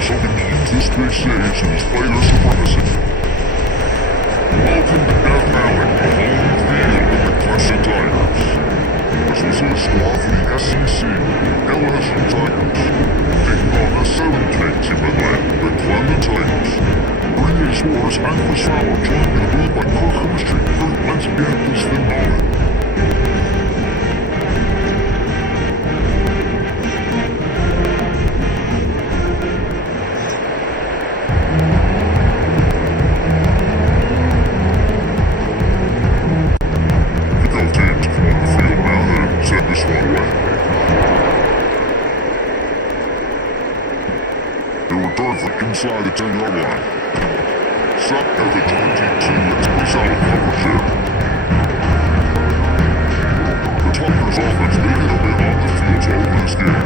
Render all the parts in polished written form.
is hoping to use this big stage to display their supremacy. Welcome to Death Valley, the home field of the Clemson Tigers. This was a squad for the SEC, LSU Tigers, taking on the 7K team in Atlanta, the Clemson Tigers. Bringing scores, I'm Chris Fowler, joined in the booth by Kirk Hershey, Kirk once again, who's been knowledge. Inside the 10-yard line. Suck at the 22. Let's push out of coverage here. The Tigers offense making their way on the field to open this game.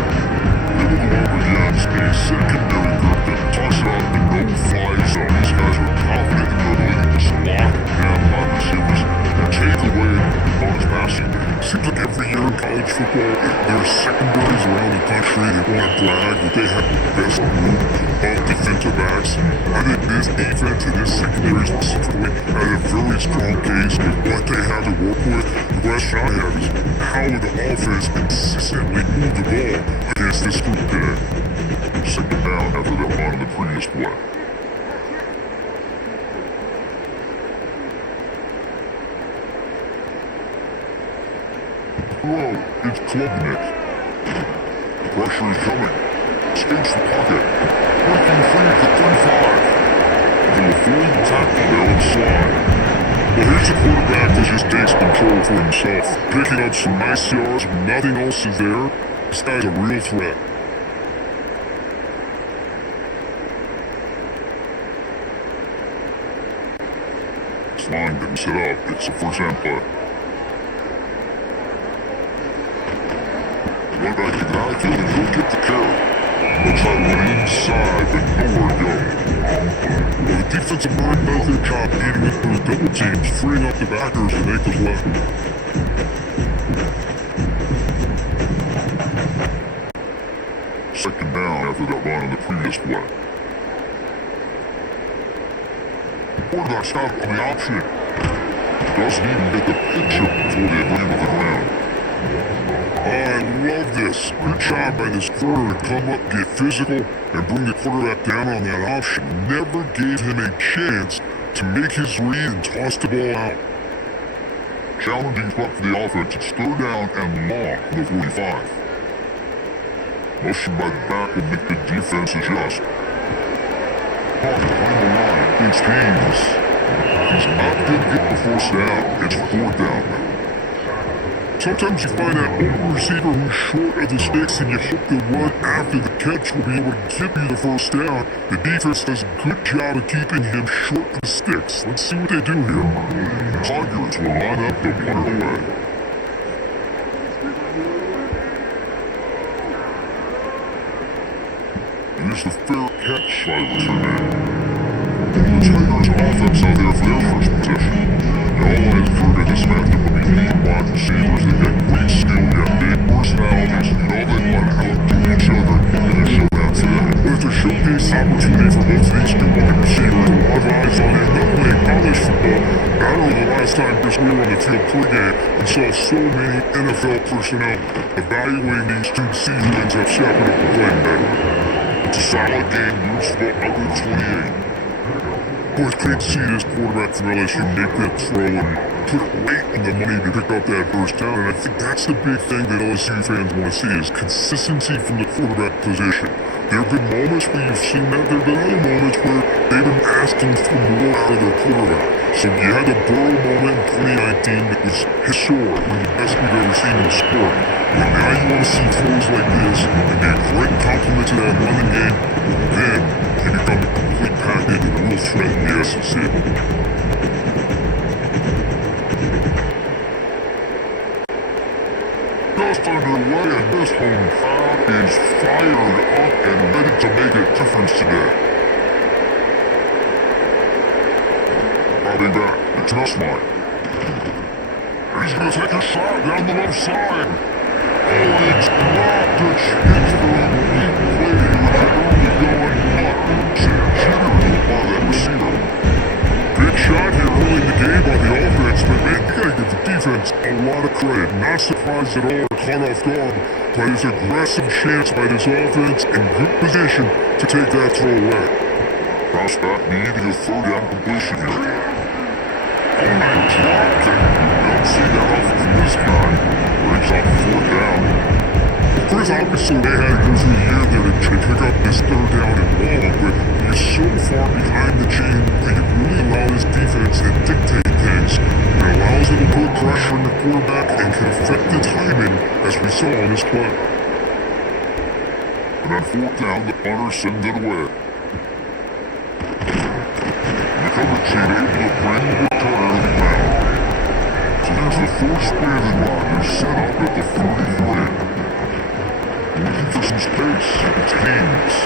They will go up against a secondary group that toss out the no-fly zone. These guys are confident in their ability to just lock down wide receivers and take away opponent's passing. Seems like every year in college football, there are secondaries around the country that want to brag that they have the best group of defensive backs. I think this defense and this secondary specifically has a very strong case with what they have to work with. The question I have is how would the offense consistently move the ball against this group today? Second down after that run in the previous play. Throw, it's Klubnik. Pressure is coming. Escapes the pocket. Breaking free at the 35. From the full tackle there inside. Well, here's the quarterback that just takes control for himself. Picking up some nice yards, nothing else is there. This guy's a real threat. This line didn't set up. It's a first down play. Right back to the outfield and he'll get the carry. They'll try to run inside, but nowhere to go. Well, the defensive line does their job beating it through double teams, freeing up the backers to make the play. Second down after that run on the previous play. Quarterback stop on the option. Doesn't even get the picture before they agree with the ground. I love this. Good job by this quarter to come up, get physical, and bring the quarterback down on that option. Never gave him a chance to make his read and toss the ball out. Challenging spot for the offense. It's third down and long for the 45. Motion by the back will make the defense adjust. Caught behind the line. It's Haynes. He's not going to get the first down. It's fourth down now. Sometimes you find that open receiver who's short of the sticks and you hope the run after the catch will be able to give you the first down. The defense does a good job of keeping him short of the sticks. Let's see what they do here. Tigers will line up the punter away. And it's the fair catch by the return. The Tigers offense out there for their first possession. All eyes turned at this matchup will be lead wide receivers that got great skill, got big personalities, and all that want to outdo each other in a showdown today. But it's a showcase opportunity for both of these two wide receivers. A lot of eyes on it, not only in college football. I remember the last time Chris we were on the field pregame and saw so many NFL personnel evaluating these two to see who ends up stepping up and playing better. It's a solid game, roots for under 28. Boy, it's great to see this quarterback from LSU make that throw and put it right on the money to pick up that first down. And I think that's the big thing that LSU fans want to see is consistency from the quarterback position. There have been moments where you've seen that. There have been other moments where they've been asking for more out of their quarterback. So you had the Burrow moment in 2019 that was historic, one of the best we've ever seen in the sport. And now you want to see throws like this and be a great compliment to that running game. And then you become a complete package and a real threat in the SEC. Just underway and this home crowd is fired up and ready to make a difference today. I'll be back. It's Nussmine. He's going to take a shot down the left side. Oh, it's dropped. It's for a weak play with the early going lot of credit. Not surprised at all or caught off guard by his aggressive chance by this offense in good position to take that throw away. Pass back needing a third down completion here. Oh my God! You don't see that often from this guy. Brings up fourth down. Of course, obviously they had to go through the air there to pick up this third down and long, but he's so far behind the chain that you really allow this defense to dictate things. It allows them to put pressure on the quarterback and can affect the timing, as we saw on this play. And then fourth down, the punter sends it away. The coverage team able to bring the return early down. So there's the first play of the drive. They're set up at the 43. Looking for some space. It's Haynes.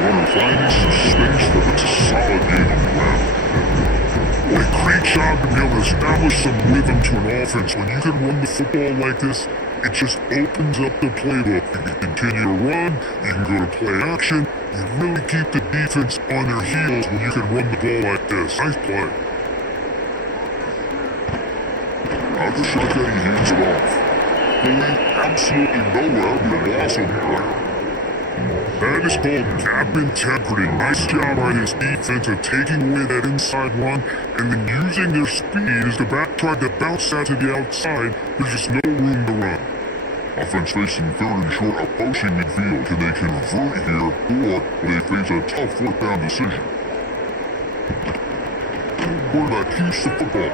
Runner finding some space, but it's a solid game on the ground. What a great job to be able to establish some rhythm to an offense. When you can run the football like this, it just opens up the playbook. You can continue to run, you can go to play action, you really keep the defense on their heels when you can run the ball like this. Nice play. Out the shotgun, he hands it off. Going absolutely nowhere, but an awesome play. That is called gap integrity. Nice job by this defense of taking away that inside run and then using their speed as the back tried to bounce that to the outside. There's just no room to run. Offense facing third and short, approaching midfield. Can they convert here, or will they face a tough fourth down decision? Quarterback keeps the football.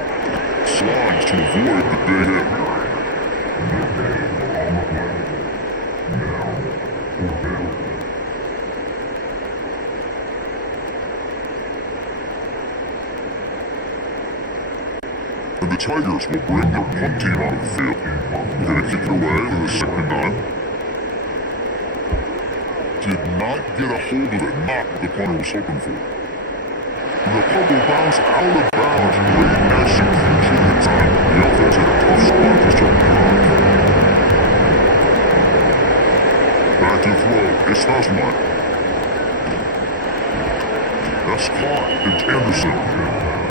Slides to avoid the big hit. And the Tigers will bring their punt team out of the field. They're going to kick it away with a second down. Did not get a hold of it, not what the punter was hoping for. And the punt will bounce out of bounds and great execution at the time. The offense had a tough spot to start the drive. Back to throw, it's Hasselmeyer. That's caught, it's Anderson.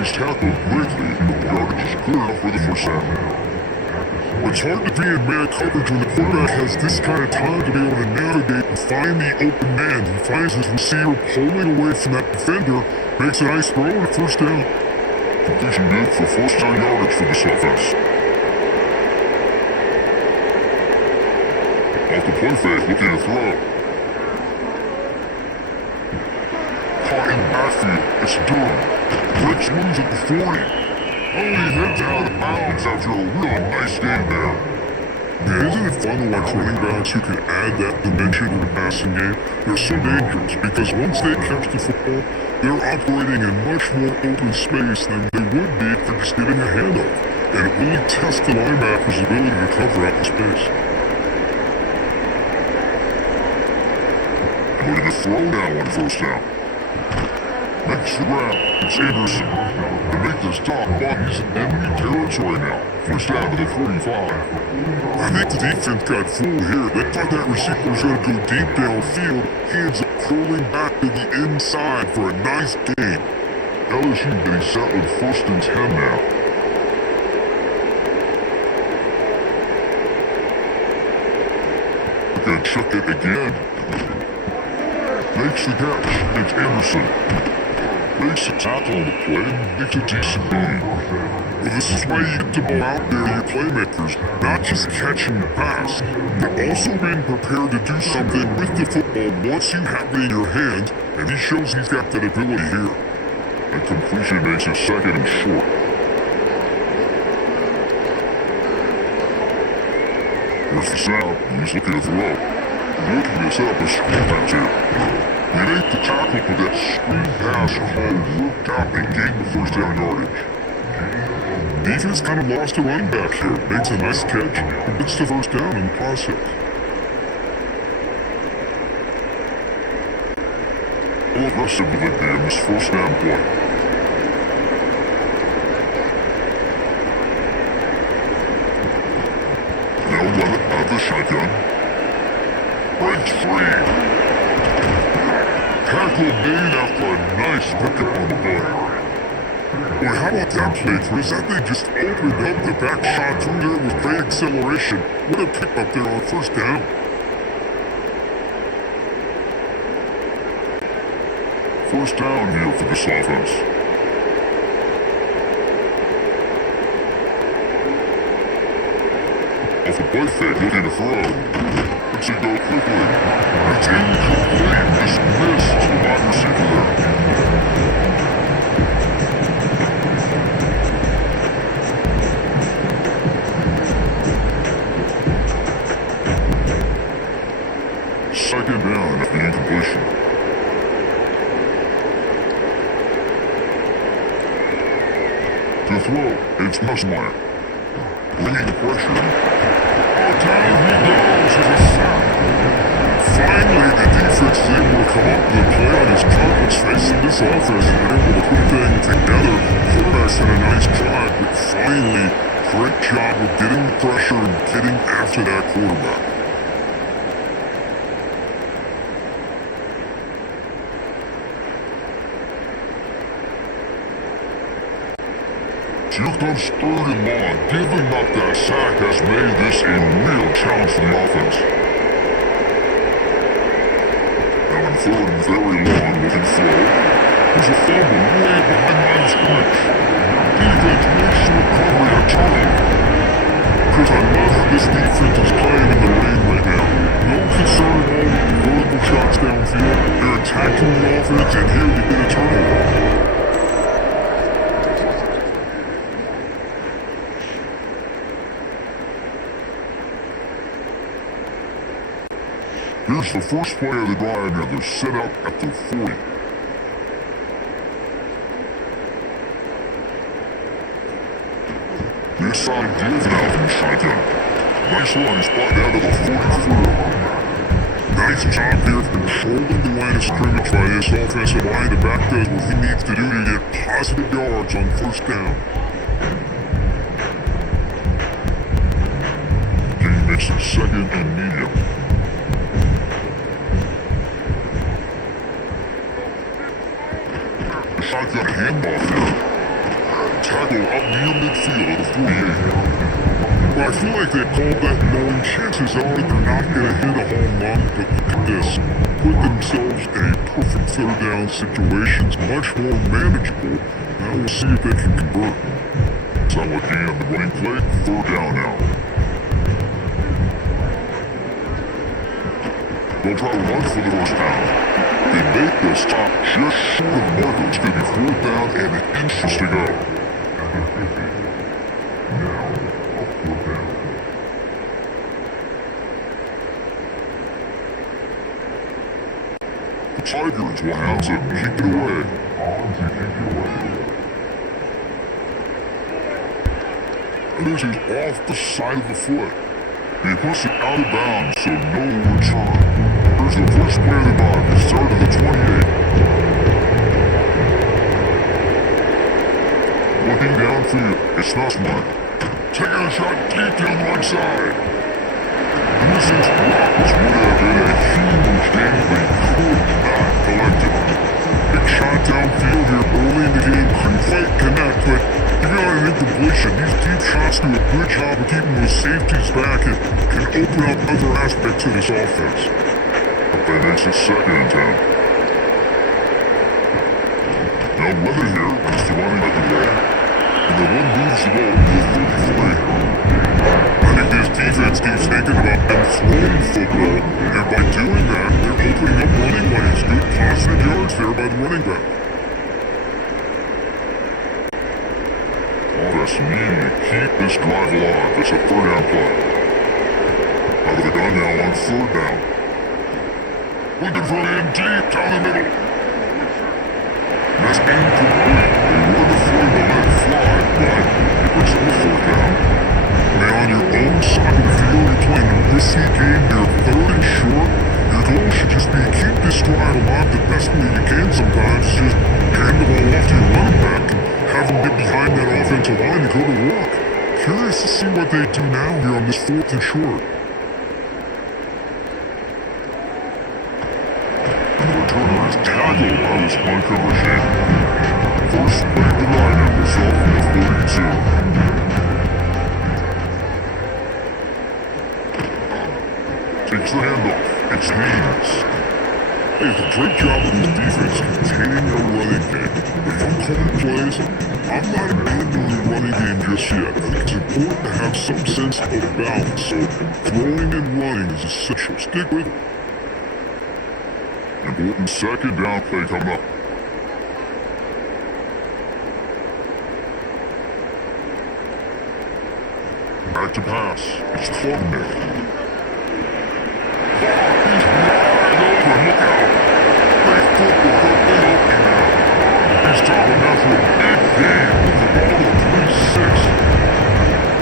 He's tackled quickly, and the yardage is clear enough for the first down. It's hard to be in man coverage when the quarterback has this kind of time to be able to navigate and find the open man. He finds his receiver pulling away from that defender, makes a nice throw and a first down. Completion good for first down yardage for this offense. Off the play fake, looking to throw. Caught in the backfield, it's Durham. Bricks wins at the 40. Oh, he heads out of bounds after a real nice game there. Yeah, isn't it fun to watch running backs who can add that dimension to the passing game? They're so dangerous because once they catch the football, they're operating in much more open space than they would be if they're just giving a handoff. And it really tests the linebacker's ability to cover out the space. Ready to throw now on first down. Makes the grab. It's Anderson. To make this top bodies in enemy territory now. First down to the 45. I think the defense got fooled here. They thought that receiver was going to go deep downfield. He ends up curling back to the inside for a nice gain. LSU getting set with first and 10 now. They're going to check it again. Makes the catch. It's Anderson. Makes a tackle on the play and makes a decent gain. Well, this is why you get the ball out there to your playmakers, not just catching the pass, but also being prepared to do something with the football once you have it in your hand, and he shows he's got that ability here. And completion makes it second and short. Here's the snap, he's looking to throw. Looking to set up a screen pass here. He made the tackle with that screen pass call worked out and gained the first down yardage. Defense kind of lost a running back here. Makes a nice catch and gets the first down in the process. All aggressive with it in this first down play. Now 11 out of the shotgun. Breaks free. Tackle made after a nice pickup on the play. Boy, how about that play, Chris? That thing just opened up the back shot through there with great acceleration. What a pick up there on first down. First down here for this offense. Off a play fake, looking to throw. Let's see go quickly. It's incomplete. Dismissed to the wide receiver there. Second down after the incompletion. To throw, it's Musmeyer. Bringing the pressure. Oh, down he goes as a sack. Finally, the defense is able to come up with a play on his target's face, and this offense is able to put things together. Quarterback's had a nice drive, but finally, great job of getting the pressure and getting after that quarterback. Here comes third and long. Giving up that sack has made this a real challenge for the offense. Now in third and very long, looking slow. There's a fumble way behind line of scrimmage. Defense makes the recovery at turnover. Chris, I love how this defense is playing in the rain right now. No concern at all with the vertical shots downfield. They're attacking the offense and here to get a turnover. Here's the first play of the drive now. They're set up at the 40. This side gives now from the shotgun. Nice run spot down to the 44. Nice job here controlling the line of scrimmage by this offensive line. The back does what he needs to do to get positive yards on first down. King makes it second and medium. Shotgun handoff here. Tackle up near midfield at the 48. Well, I feel like they called that knowing chances are they're not going to hit a home run, but look at this. Put themselves in a perfect third down situation. It's much more manageable. Now we'll see if they can convert. So again, the running play, third down now. They'll try to run for the first down. They make this stop just short of the marker. It's going to be fourth down and inches to go. Now, a fourth down. The Tigers will have to keep it away. And this is off the side of the foot. He puts it out of bounds, so no return. Here's the first play of the drive. He started at the 28. Looking downfield, it's Nussmeyer. Taking a shot deep down the right side. Wilson's block would have been a huge game, but he could not collect it. Big shot downfield here early in the game. Couldn't quite connect, but even on an incompletion, these deep shots do a good job of keeping those safeties back and can open up other aspects of this offense. They makes it second and 10. Now Weather here is the running at the ball. And the one moves the ball to the 33. I think this defense keeps thinking about them throwing football, and by doing that, they're opening up running lanes. Good positive yards there by the running back. Oh, that's needed to keep this drive alive. It's a third down play. Out of the gun now on third down. Looking for it in deep down the middle. That's incomplete. They were the throw to let it fly, but it brings up the fourth down. Now on your own side of the field, you're playing a risky game here, third and short. Your goal should just be to keep this drive alive the best way you can sometimes. Just hand the ball off to your running back and have them get behind that offensive line and go to work. Curious to see what they do now here on this fourth and short. Tackled by this one coverage in. First play of the lineup is off with 42. Takes the handoff. It's Haynes. Hey, it's a great job of his defense containing our running game. If I'm calling plays, I'm not abandoning the running game just yet. I think it's important to have some sense of balance, so throwing and running is essential. Stick with it. Important second down play coming up. Back to pass. It's Clemson. He's wide open. Look out. Great football. He's topping out for a big game with the ball at 26.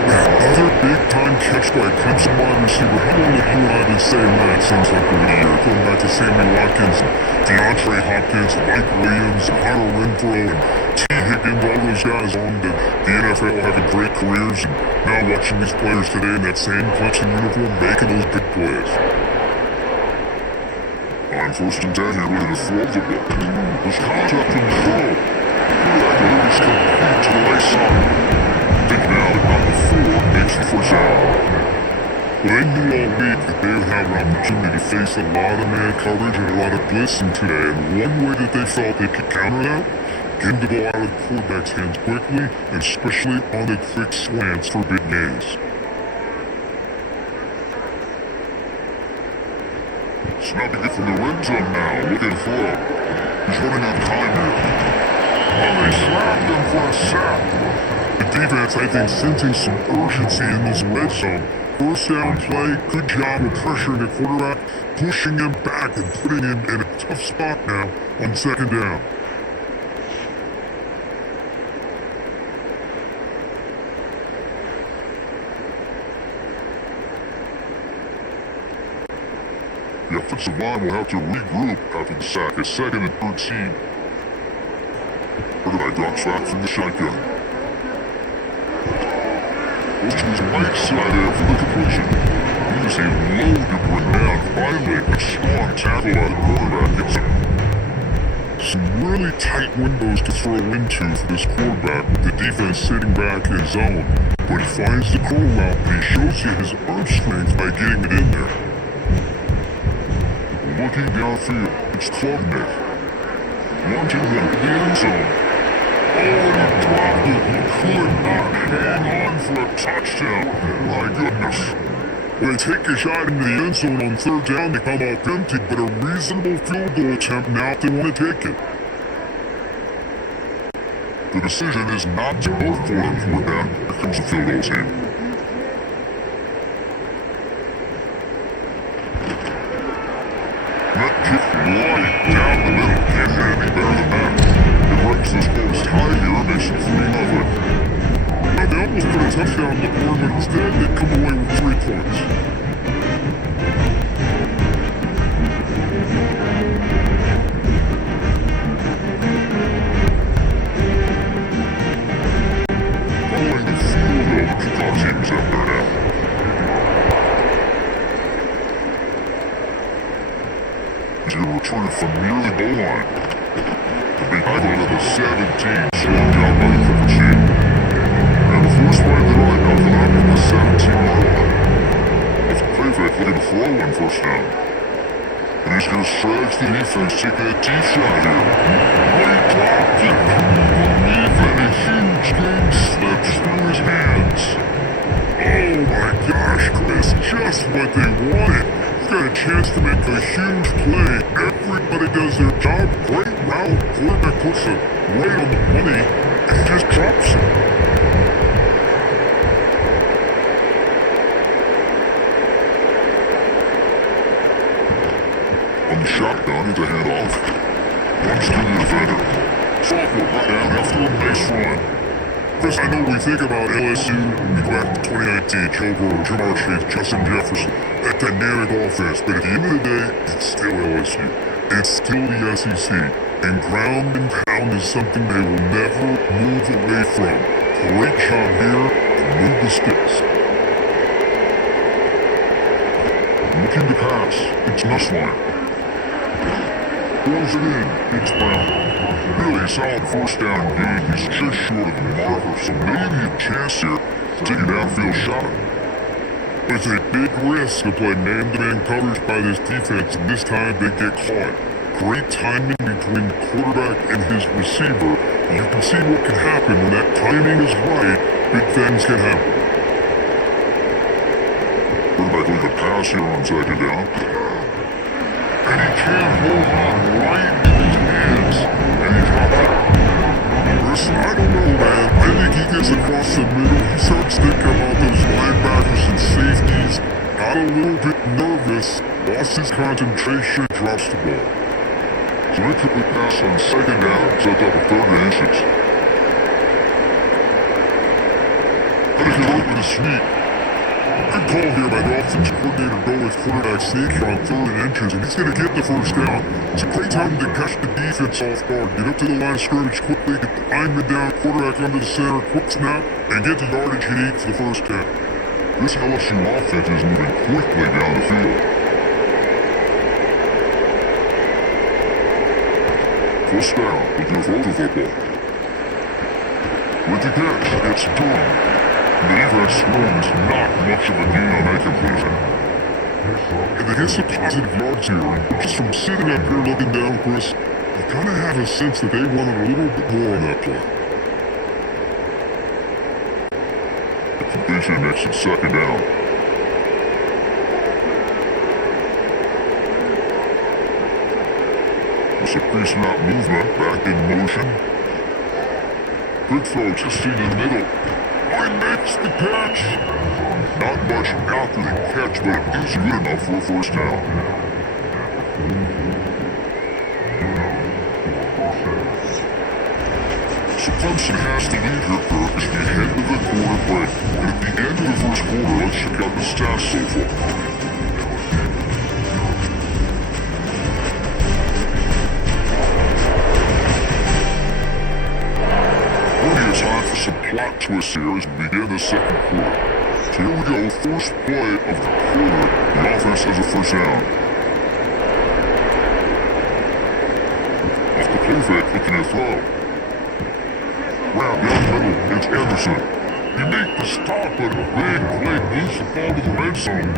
Another big-time catch by a Clemson wide receiver. How long have you and I been saying that since like a year? Going back to Sammy Watkins, DeAndre Hopkins, Mike Williams, Hunter Renfrow, and T. Higgins, all those guys on the NFL having great careers, and now watching these players today in that same Clemson uniform making those big plays. On 1st and 10 here, we're going to throw the ball. There's contact in the throw. Quarterback delivers complete to the right side. Think now that not before makes the first down. Well, they knew all week that they would have an opportunity to face a lot of man coverage and a lot of blitzing today, and one way that they felt they could counter that, getting the ball out of the quarterback's hands quickly, and especially on the quick slants for big gains. Snap to get from the red zone now, looking for him. He's running out of time here. Oh, they slapped him for a sack. The defense, I think, sensing some urgency in this red zone. First down play, good job of pressuring the quarterback, pushing him back and putting him in a tough spot now on second down. The offensive line will have to regroup after the sack. It's 2nd and 13. Quarterback drops back from the shotgun. Goes to his right side there for the completion. He is a low to bring down. Finally, a strong tackle by the quarterback gets him. Some really tight windows to throw into for this quarterback with the defense sitting back in zone. But he finds the curl route and he shows you his arm strength by getting it in there. Looking downfield, it's Clemson. 1-2-1 in the end zone. Oh, and he dropped it. He could not hang on for a touchdown. My goodness. When they take a shot into the end zone on 3rd down, they come out empty, but a reasonable field goal attempt now if they want to take it. The decision is not to go for it. We're down. Here comes the field goal team. That kick right down the middle. Can't hit any better than that. It breaks the score's tie here and makes it 3-0. Now they almost put a touchdown on the board, but instead they come away with 3 points. Following the field goal, the kickoff team is out there now. He's going to return it from near the goal line. The big high number 17, slowed down by the cover team. And the force by the line now for that on the 17-yard line. Off the play fake, looking to throw on 1st down. And he's going to stretch the defense, taking a deep shot here. Great drop, can you believe it? A huge game slips through his hands. Oh my gosh, Chris, just what they wanted. Got a chance to make a huge play. Everybody does their job. Great route. Quarterback puts it right on the money and just drops it. On the shotgun, it's a handoff. Runs to the defender. Sophomore got down after a nice run. Chris, I know we think about LSU, we go back to 2019, Joe Burrow, Jamar Chase, Justin Jefferson, that dynamic offense, but at the end of the day, it's still LSU. It's still the SEC, and ground and pound is something they will never move away from. Great job here to move the sticks. Looking to pass, it's Nussmeyer. Pulls it in, it's Brown. Really solid first down gain. He's just short of the marker, so maybe a chance here to take a downfield shot. It's a big risk to play man-to-man coverage by this defense, and this time they get caught. Great timing between the quarterback and his receiver. You can see what can happen when that timing is right. Big things can happen. Quarterback with a pass here on second down. And he can't hold on right in his hands. And he dropped it. Listen, I don't know, man. I think he gets across the middle. He starts thinking about those linebackers and safeties. Got a little bit nervous. Lost his concentration. Drops the ball. So he took the pass on second down. Set up a 3rd and inches. Gotta get open to sneak. Good call here by the offensive coordinator. Go with quarterback sneak on 3rd and inches, and he's going to get the first down. It's a great time to catch the defense off guard. Get up to the line of scrimmage quickly, get the lineman down, quarterback under the center, quick snap, and get the yardage he needs for the first down. This LSU offense is moving quickly down the field. First down with your throw to football. With the catch, it's Durham. The defense screams not much of a gain on that completion. And they get some positive yards here. Just from sitting up here looking down, Chris, you kind of have a sense that they wanted a little bit more on that play. The completion makes it second down. It's a pre-snap movement, back in motion. Good throw just in the middle. He makes the catch. Not much after the catch, but it is good enough for a first down. So Clemson has the lead here, Kirk, as we head to the quarter break. And at the end of the first quarter, let's check out the stats so far. Time for some plot twists here as we begin the second quarter. So here we go, first play of the quarter. The offense has a first down. Off the play fake, looking to throw. Round down the middle, it's Anderson. He made the stop, but a big play moves the ball to the red zone.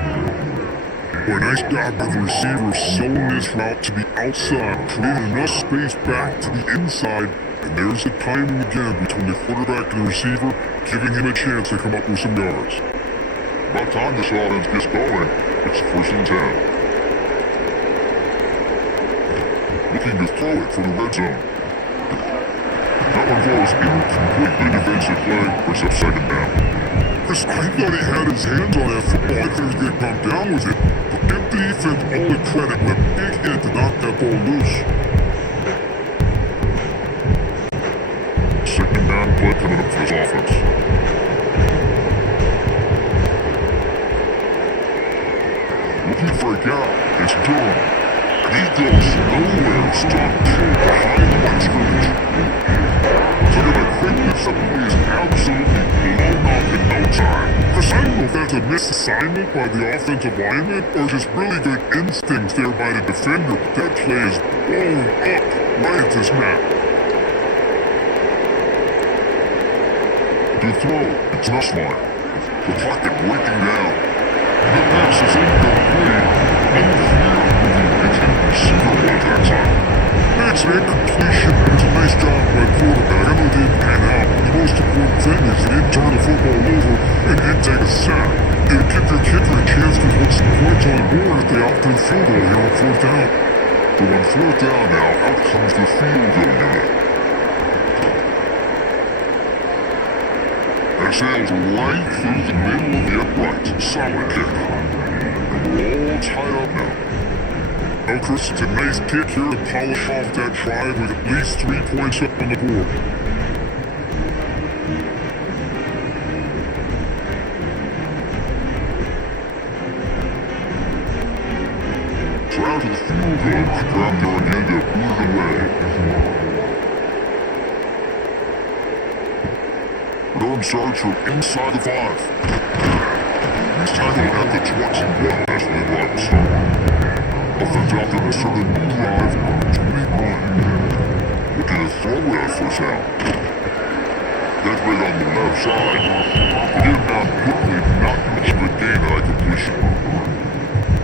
Boy, nice job by the receiver selling this route to the outside, creating enough space back to the inside. And there's the timing again between the quarterback and the receiver, giving him a chance to come up with some yards. About time this offense gets going, it's 1st and 10. Looking to throw it for the red zone. That one falls incompletely. Defensive play, brings up second down. Chris, I thought he had his hands on that football. I thought he was going to come down with it. But give the defense all the credit with a big hit to knock that ball loose. Second down play coming up for this offense. Looking for a gap. It's Durham. He goes nowhere. Stop two behind the line of scrimmage. So you're going to think this play is absolutely blown up in no time. Chris, I don't know if that's a misassignment by the offensive lineman or just really good instincts there by the defender. But that play is blown up right at the snap. The throw, it's Nussmeyer. The pocket breaking down. And the pass is incomplete. Unclear moving into the receiver at that time. That's an incompletion. It's a nice job by quarterback. I know it didn't pan out, but the most important thing is he didn't turn the football over and didn't take a sack. It'll give your kicker a chance to put some points on the board if they opt in field goal here on 4th down. So on 4th down now, out comes the field goal unit. Sails right through the middle of the upright. Solid kick. And we're all tied up now. Oh, Chris, it's a nice kick here to polish off that drive with at least 3 points up on the board. So after the field goal, the ground there again to move away. Durham starts from inside the 5. He's tackled at the 21 as the right start. Offense out there to start a new drive on 21. Looking to throw throw it at first down. That's right on the left side. To get him down quickly, not much of a gain at that completion.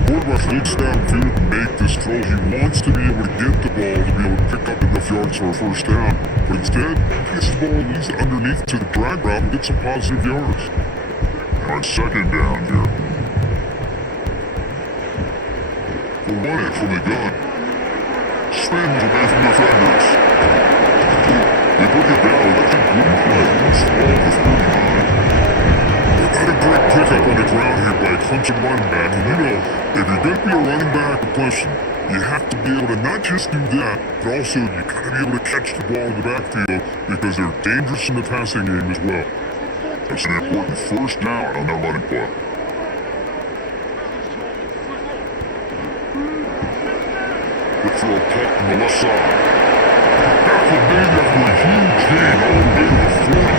Quarterback looks downfield to make this throw. He wants to be able to get the ball to be able to pick up enough yards for a first down. But instead, he gets the ball at least underneath to the drag route and gets some positive yards. On second down here. We'll run it from the gun. Spins away from defenders. They bring it down. That's a good play. It's all the 39. Not a great pickup on the ground here by a Clemson running back. And you know, if you're going to be a running back at Clemson, you have to be able to not just do that, but also you got to be able to catch the ball in the backfield because they're dangerous in the passing game as well. That's an important first down on that running play. Look for a punt on the left side. That's what made after a huge gain all the way to the 40.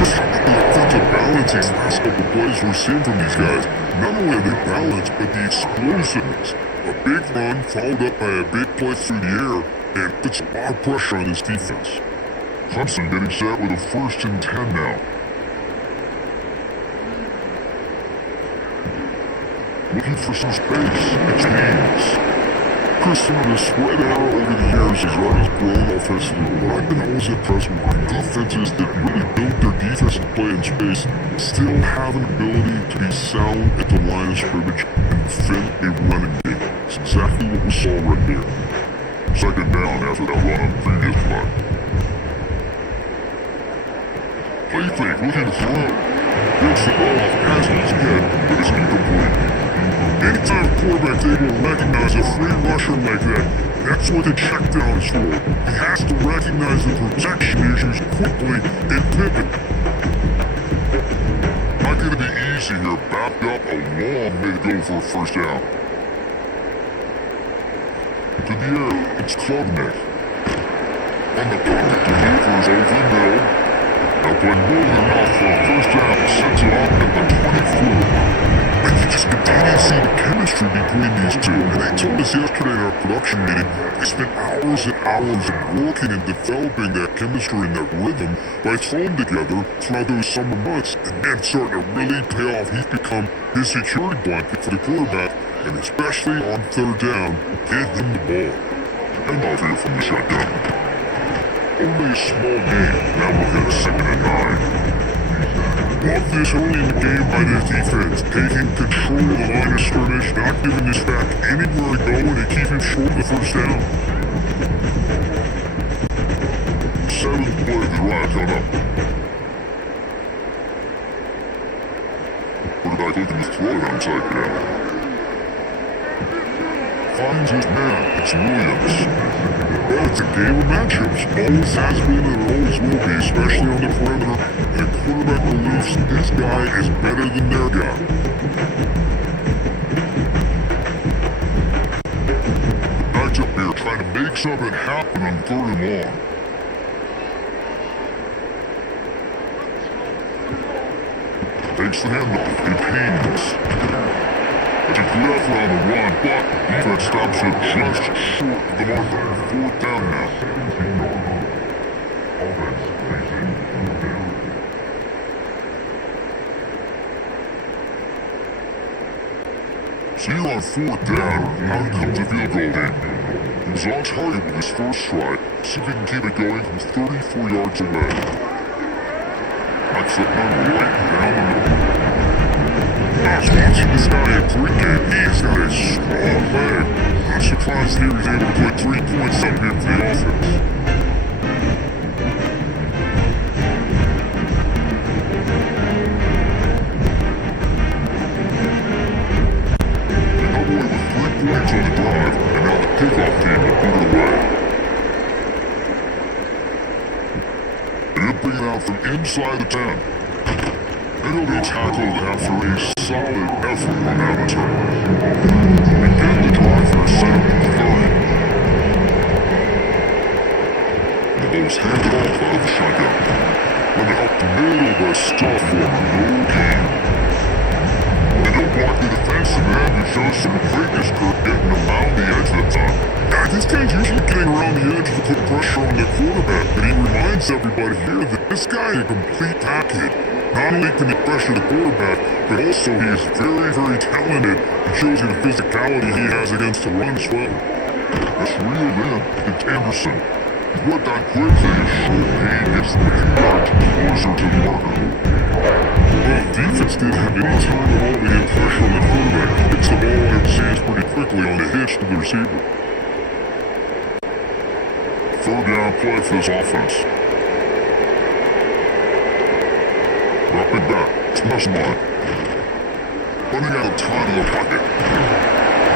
Just how about the offensive balance these last couple plays we're seeing from these guys? Not only are they balanced, but the explosiveness. A big run followed up by a big play through the air and puts a lot of pressure on his defense. Clemson getting set with a 1st and 10 now. Looking for some space. It's Haynes. Christian has spread out over the years as well as grown offensively, but I've been always impressed with defenses that really build their defensive play in space still have an ability to be sound at the line of scrimmage and defend a running game. It's exactly what we saw right there. Second down after that run on the previous play. Play fake, looking to throw. Gets the ball off past his head, but it's incomplete. Anytime a quarterback's able to recognize a free rusher like that, that's what the check down is for. He has to recognize the protection issues quickly and pivot. Not going to be easy here. Backed up a long way to go for a first down. To the air, it's Klubnik. On the pocket to Hoover's over the middle. Now playing more than enough for a first down. Sets it up at the 24. And you just continue to see the chemistry between these two. And they told us yesterday in our production meeting, they spent hours and hours working and developing that chemistry and that rhythm by throwing together throughout those summer months. And then starting to really pay off. He's become his security blanket for the quarterback, and especially on third down, get him the ball. And off here from the shutdown. Only a small game. Now we're at 2nd and 9. Off this early in the game by this defense, taking control of the line of scrimmage, not giving this back anywhere to go, and keeping short of the first down. 7th play of the drive coming up. Quarterback looking to throw it onside down. Finds his man, it's Williams. Well, it's a game of matchups. Always has been and always will be, especially on the perimeter. And the quarterback believes this guy is better than their guy. The matchup here trying to make something happen on 3rd and long. Takes the handoff in Haynes. It's a good effort on the run, but defense stops it just short of the marker. 4th down now. So you're on 4th down. How comes a field goal in? He was on target with his first try. See if he can keep it going from 34 yards away. That's the number right down the middle. I was watching this guy in pregame. He's got a strong leg. I'm surprised he was able to put 3 points up here for the offense. The Cowboy with 3 points on the drive, and now the kickoff team will put it away. And he'll bring it out from inside the 10. And he'll be tackled after a solid effort on that return. Again, the drive for a setup at the 30. The ball's handed off out of the shotgun. And out the middle, but still for no gain. And he'll block the defensive end and show some greatness, Kirk. getting around the edge that time. Yeah, this guy's usually getting around the edge to put pressure on the quarterback, but he reminds everybody here that this guy is a complete package. Not only can he pressure the quarterback, but also he is very, very talented and shows you the physicality he has against the run as well. That's real then. It's Anderson. What got quickly is short game gets the yards closer to the marker. Well, defense didn't have any time at all to get pressure on the quarterback. He gets the ball out of his hands pretty quickly on the hitch to the receiver. Third down play for this offense. Drop it back. It's mess line. Running out of time in the pocket.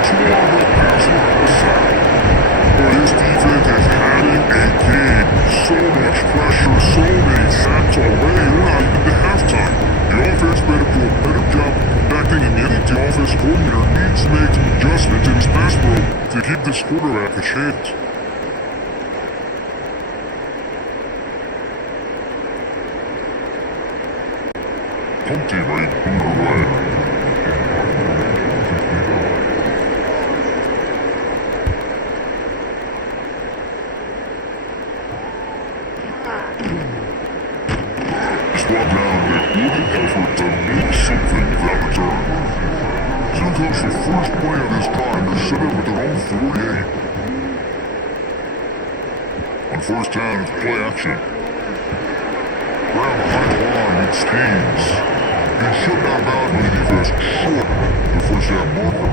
2-yard pass with the sack. Boy, this defense is having a game. So much pressure, so many sacks already. We're not even to halftime. The offense better do a better job of protecting, and yet the offense coordinator needs to make some adjustments in his pass pro to give this quarterback a chance. Home team ready to boot away. Squad down with a good effort to make something of that return. Here comes the first play of this time. They're set up at their own 48. On first down, it's play action. Grab behind the line, it's Haynes. Being shut down bad by the defense, short the first down marker.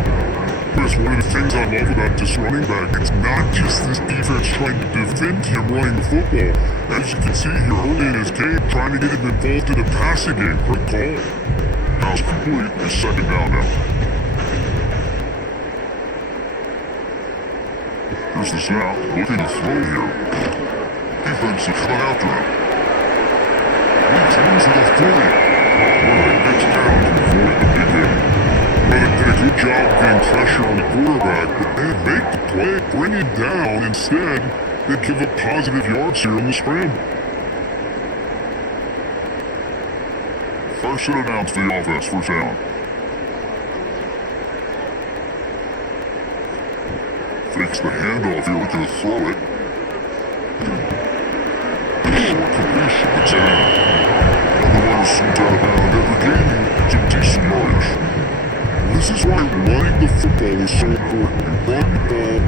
That's one of the things I love about this running back. It's not just this defense trying to defend him running the football. As you can see here early in his game, trying to get him involved in the passing game. Great call. Pass complete. It's second down now. Here's the snap. Looking to throw here. Defense is coming after him. Leads into the 40. Well, gets down to the 40 to beat him. But they did a good job getting pressure on the quarterback, but they make the play, bring it down. Instead, they give up positive yards here on the scramble. First set of downs for the offense, first down. Fakes the handoff here, looking to throw it. Short completion, it's in. Another runner swings out of bounds, every gaining some decent yardage. This is why running the football is so important. You run the ball,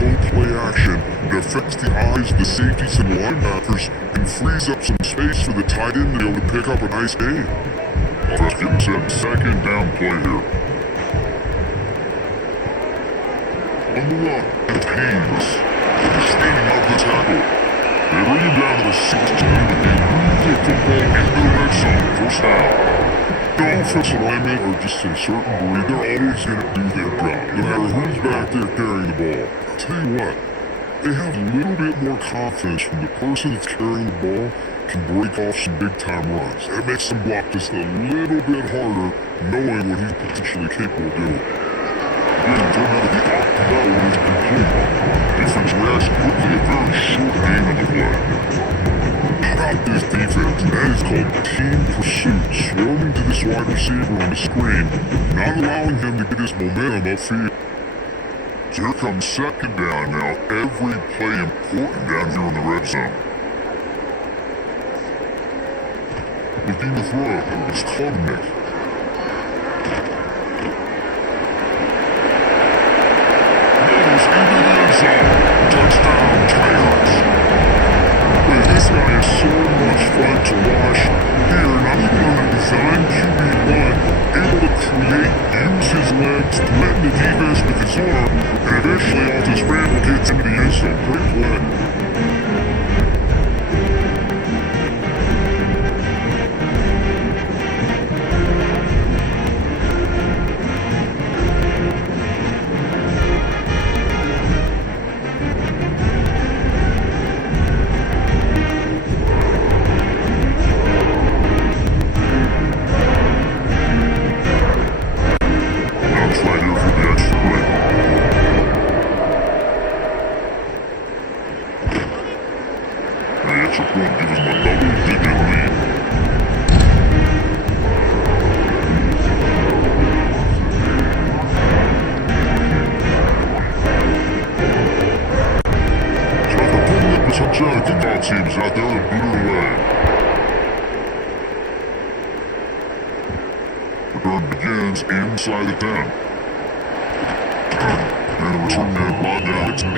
you go play action. It affects the eyes of the safeties and linebackers and frees up some space for the tight end to be able to pick up a nice gain. Offense getting set, second down play here. On the run, it's Haynes. Standing up the tackle. They bring him down to the 16, but they move the football into the red zone. First down. The offensive linemen are just in a certain breed. They're always going to do their job, no matter who's back there carrying the ball. I'll tell you what, they have a little bit more confidence when the person that's carrying the ball can break off some big-time runs. That makes them block just a little bit harder, knowing what he's potentially capable of doing. Again, turn out to be off the ball when it's complete. Defense reacts quickly, a very short game in the play. How about this defense? That is called team pursuit. Swarming to this wide receiver on the screen, not allowing him to get his momentum upfield. So here comes second down now. Every play important down here in the red zone. Looking to throw. It's Klubnik. Moves into the end zone. Touchdown, Tigers. This guy is so much fun to watch. Here, not even on a design QB run, able to create, use his legs, threaten the defense with his arm, and eventually off the scramble gets into the end zone. Great play. Watch out, the kickoff team is out there to boot it away. Return begins inside the 10. And the return man brought down its 18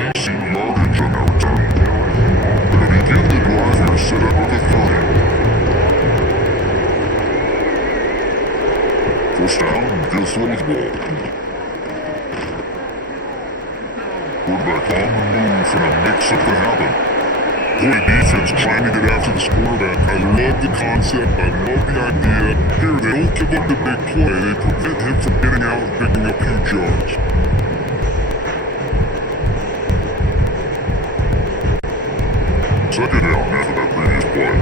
yardage on that return. They're going to begin the drive here, set up with a 30. First down, get a throw with the ball. Quarterback on the move, and it makes something happen. Boy, defense trying to get after this quarterback. I love the concept. I love the idea. Here, they don't give up the big play. They prevent him from getting out and picking up huge yards. Second down after that previous play.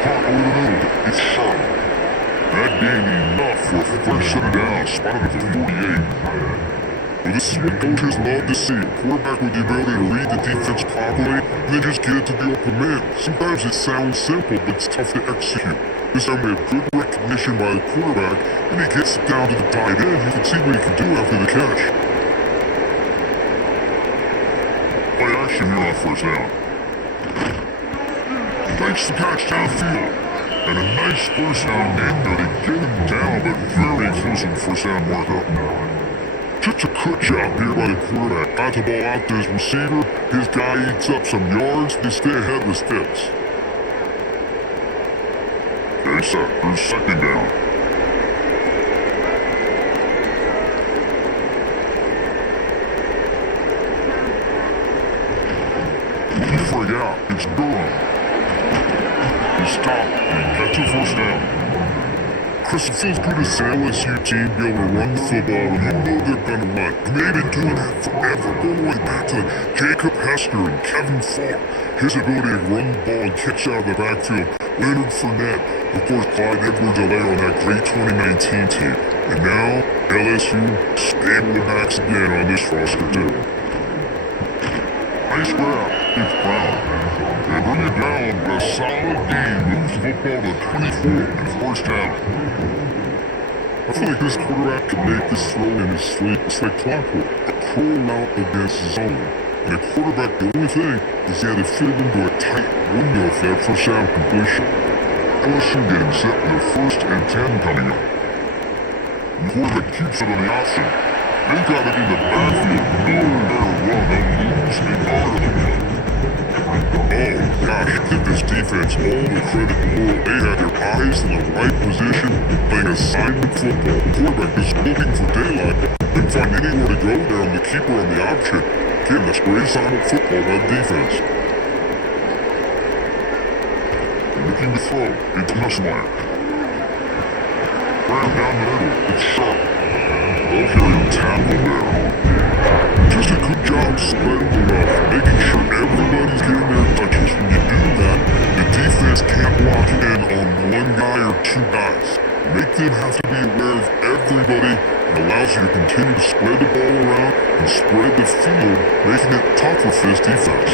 Hot over the middle. It's sharp. That gained enough for a first set of down, spotted at the 48. Well, this is what coaches love to see. A quarterback with the ability to read the defense properly and then just get it to the open man. Sometimes it sounds simple, but it's tough to execute. This time we have good recognition by the quarterback, and he gets it down to the tight end. You can see what he can do after the catch. Play action here on first down. Makes the catch downfield. And a nice first down game there. They get him down, but very close on first down marker. Just a good job here by the quarterback. Got the ball out to his receiver. His guy eats up some yards. They stay ahead of the sticks. Okay, set. There's second down. Looking for a gap. It's Durham. He stopped and got to first down. Chris, it feels good to see LSU team be able to run the football when you know they're going to run. And they've been doing that forever, going all the way back to Jacob Hester and Kevin Falk. His ability to run the ball and catch out of the backfield. Leonard Fournette, of course, Clyde Edwards-Helaire on that great 2019 team. And now, LSU stable the backs again on this roster too. Nice grab, it's Brown. They bring it down, but a solid game moves the football to 24 and first down. I feel like this quarterback can make this throw in his sleep. It's like clockwork, a crow route against his own. And a quarterback, the only thing is he had to fit into a tight window for that first down completion. LSU getting set for their first and 10 coming up. And the quarterback keeps it on the option. They got it in the backfield. No better run than moves me harder than one. Oh gosh, give this defense all the credit in the world. They had their eyes in the right position, playing assignment football. The quarterback is looking for daylight, didn't find anywhere to go there on the keeper on the option. Again, that's great assignment football by the defense. Looking to throw, it's Nussmeier. Ram down the middle, it's sharp. Well, tackle there. Just a good job spreading the rough, making sure everybody's getting their touches. When you do that, the defense can't lock in on one guy or two guys. Make them have to be aware of everybody. It allows you to continue to spread the ball around and spread the field, making it tougher for this defense.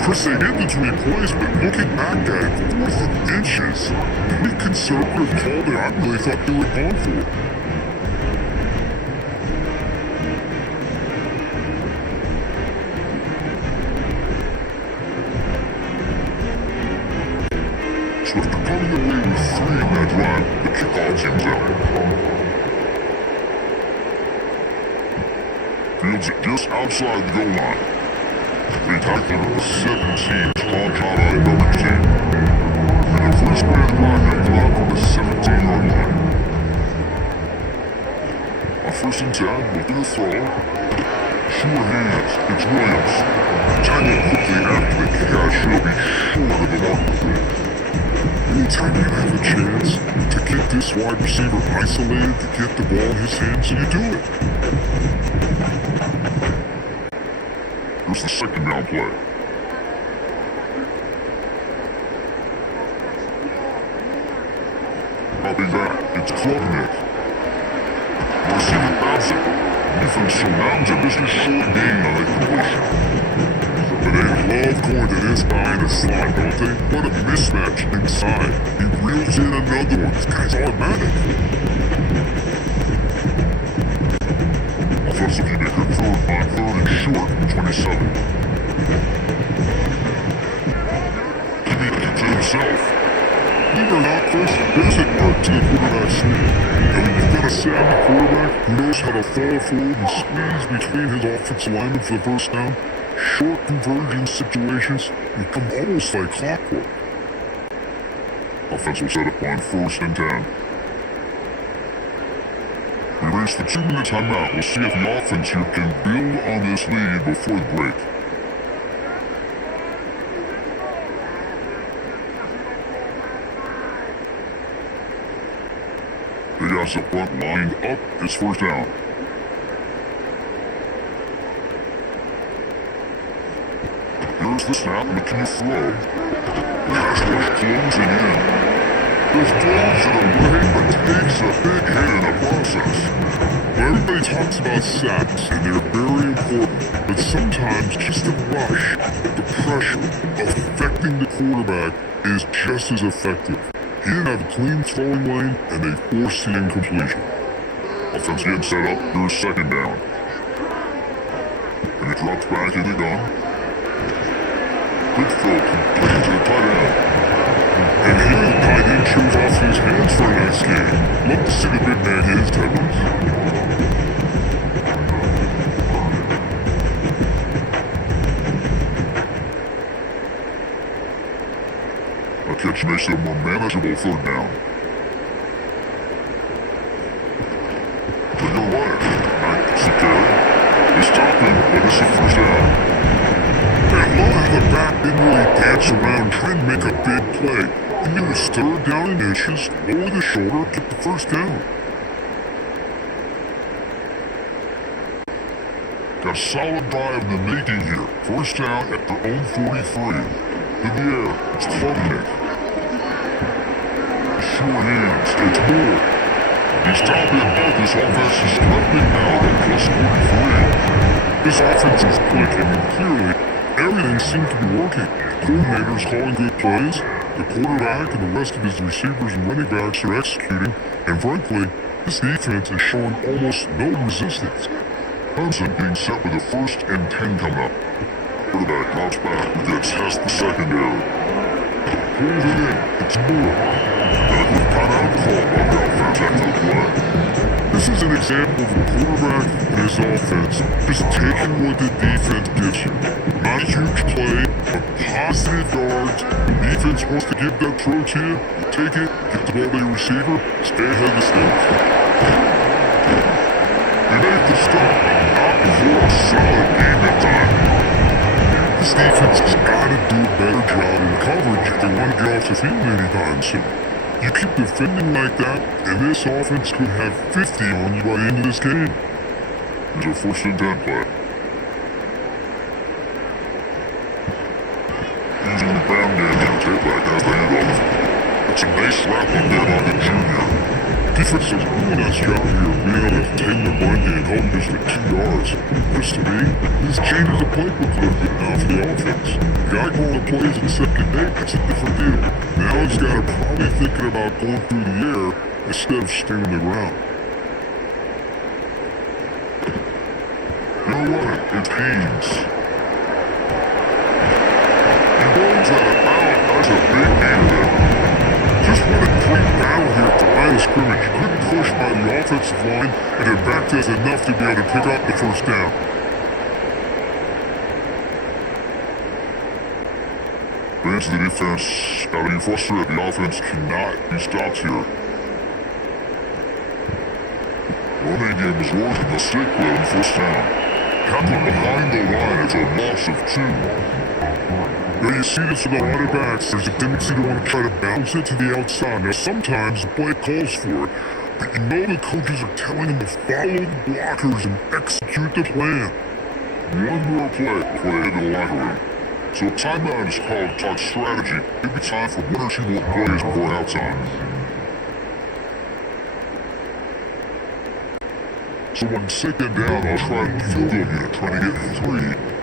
Chris, they hit the 3 points, but looking back at it, 4th inches. Pretty conservative call there. I really thought they were gone for it. So after coming away with 3 in that drive, the kickoff team's out. Fields it just outside the goal line. They tackle number 17, strong shot on number 2. And the first man drive they block on the 17-yard line. On 1st and 10, looking to throw. Sure hands, it's Williams. Tackled quickly after the catch, he'll be short of the mark. Anytime you have a chance to get this wide receiver isolated, to get the ball in his hands, so you do it. Here's the second down play. Copy that. It's Klubnik. Receiver grabs it. Defense surrounds it. This is short gain on the completion. But they love going to this guy in the slot, don't they? What a mismatch inside. He reels in another one. This guy's automatic. Offensive unit confirmed on 3rd and short from 27. QB keeps it himself. Believe it or not, Chris, there's an art to the quarterback's sneak. And when you've got a savvy quarterback who knows how to fall forward and squeeze between his offensive linemen for the first down, short conversion situations become almost like clockwork. Offense will set up on 1st and 10. We race the 2-minute timeout. We'll see if the offense here can build on this lead before the break. The guys up front lined up. It's 1st down. Here's the snap, making a throw. Pass rush closing in. There's throws it away, but takes a big hit in the process. Everybody talks about sacks, and they're very important, but sometimes just the rush, the pressure, affecting the quarterback is just as effective. He didn't have a clean throwing lane, and they forced the incompletion. Offense getting set up, here's 2nd down. And he drops back in the gun. Good throw, complete to the tight end. And here the tight end shows off his hands for a nice game. Love to see the big man hit his tackles. A catch makes it a more manageable 3rd down. To your right, back to carry. They stop him, but it's a 1st down. And low at the back didn't really dance around trying to make a big play. He was 3rd down in inches, lower the shoulder, get the 1st down. Got a solid drive in the making here. 1st down at their own 43. In the air, it's Klubnik. Short hands, it's Moore. He's topping both. This offense is threatening now to +43. This offense is clicking, and clearly, everything seems to be working. Coordinators calling good plays, the quarterback and the rest of his receivers and running backs are executing, and frankly, this defense is showing almost no resistance. Clemson being set with a 1st and 10 coming up. Quarterback drops back, we get test the secondary. Pulls it in, it's Moore. And it was timeout called by the offense after the play. This is an example of a quarterback and his offense just taking what the defense gives you. Not a huge play, but positive yards. The defense wants to give that throw to you. You take it, get the ball to your receiver, stay ahead of the sticks. They made the stop, but not before a solid game at time. This defense has got to do a better job in coverage if they want to get off the field anytime soon. You keep defending like that, and this offense could have 50 on you by the end of this game. Here's a 1st and 10 play. Using the ground game to take back as the handoff. It's a nice wrap up there by the junior. Defense does a really nice job here of being able to take the run and hold this to 2 yards. This to me, this changes the playbook a little bit now for the offense. The guy calling plays in 2nd day, that's a different deal. Now he's got to probably thinking about going through the air instead of staying on the ground. You know what? It's Haynes. He rolls out of bounds. That's a big gain there. Just what a great battle here at the line of scrimmage. Good push by the offensive line, and their back does enough to be able to pick up the 1st down. Fans of the defense are being frustrated. The offense cannot be stopped here. Running game is working. A stick play on 1st down. Kaplan behind the line. It's a loss of 2. Now you see this with a lot of backs. There's a tendency to want to try to bounce it to the outside. Now sometimes the play calls for it, but you know the coaches are telling them to follow the blockers and execute the plan. one more play before they head to the locker room. So if timeout is called to talk strategy, it'd be time for one or two more plays before halftime. So when second down, I'll try the field goal unit, trying to get 3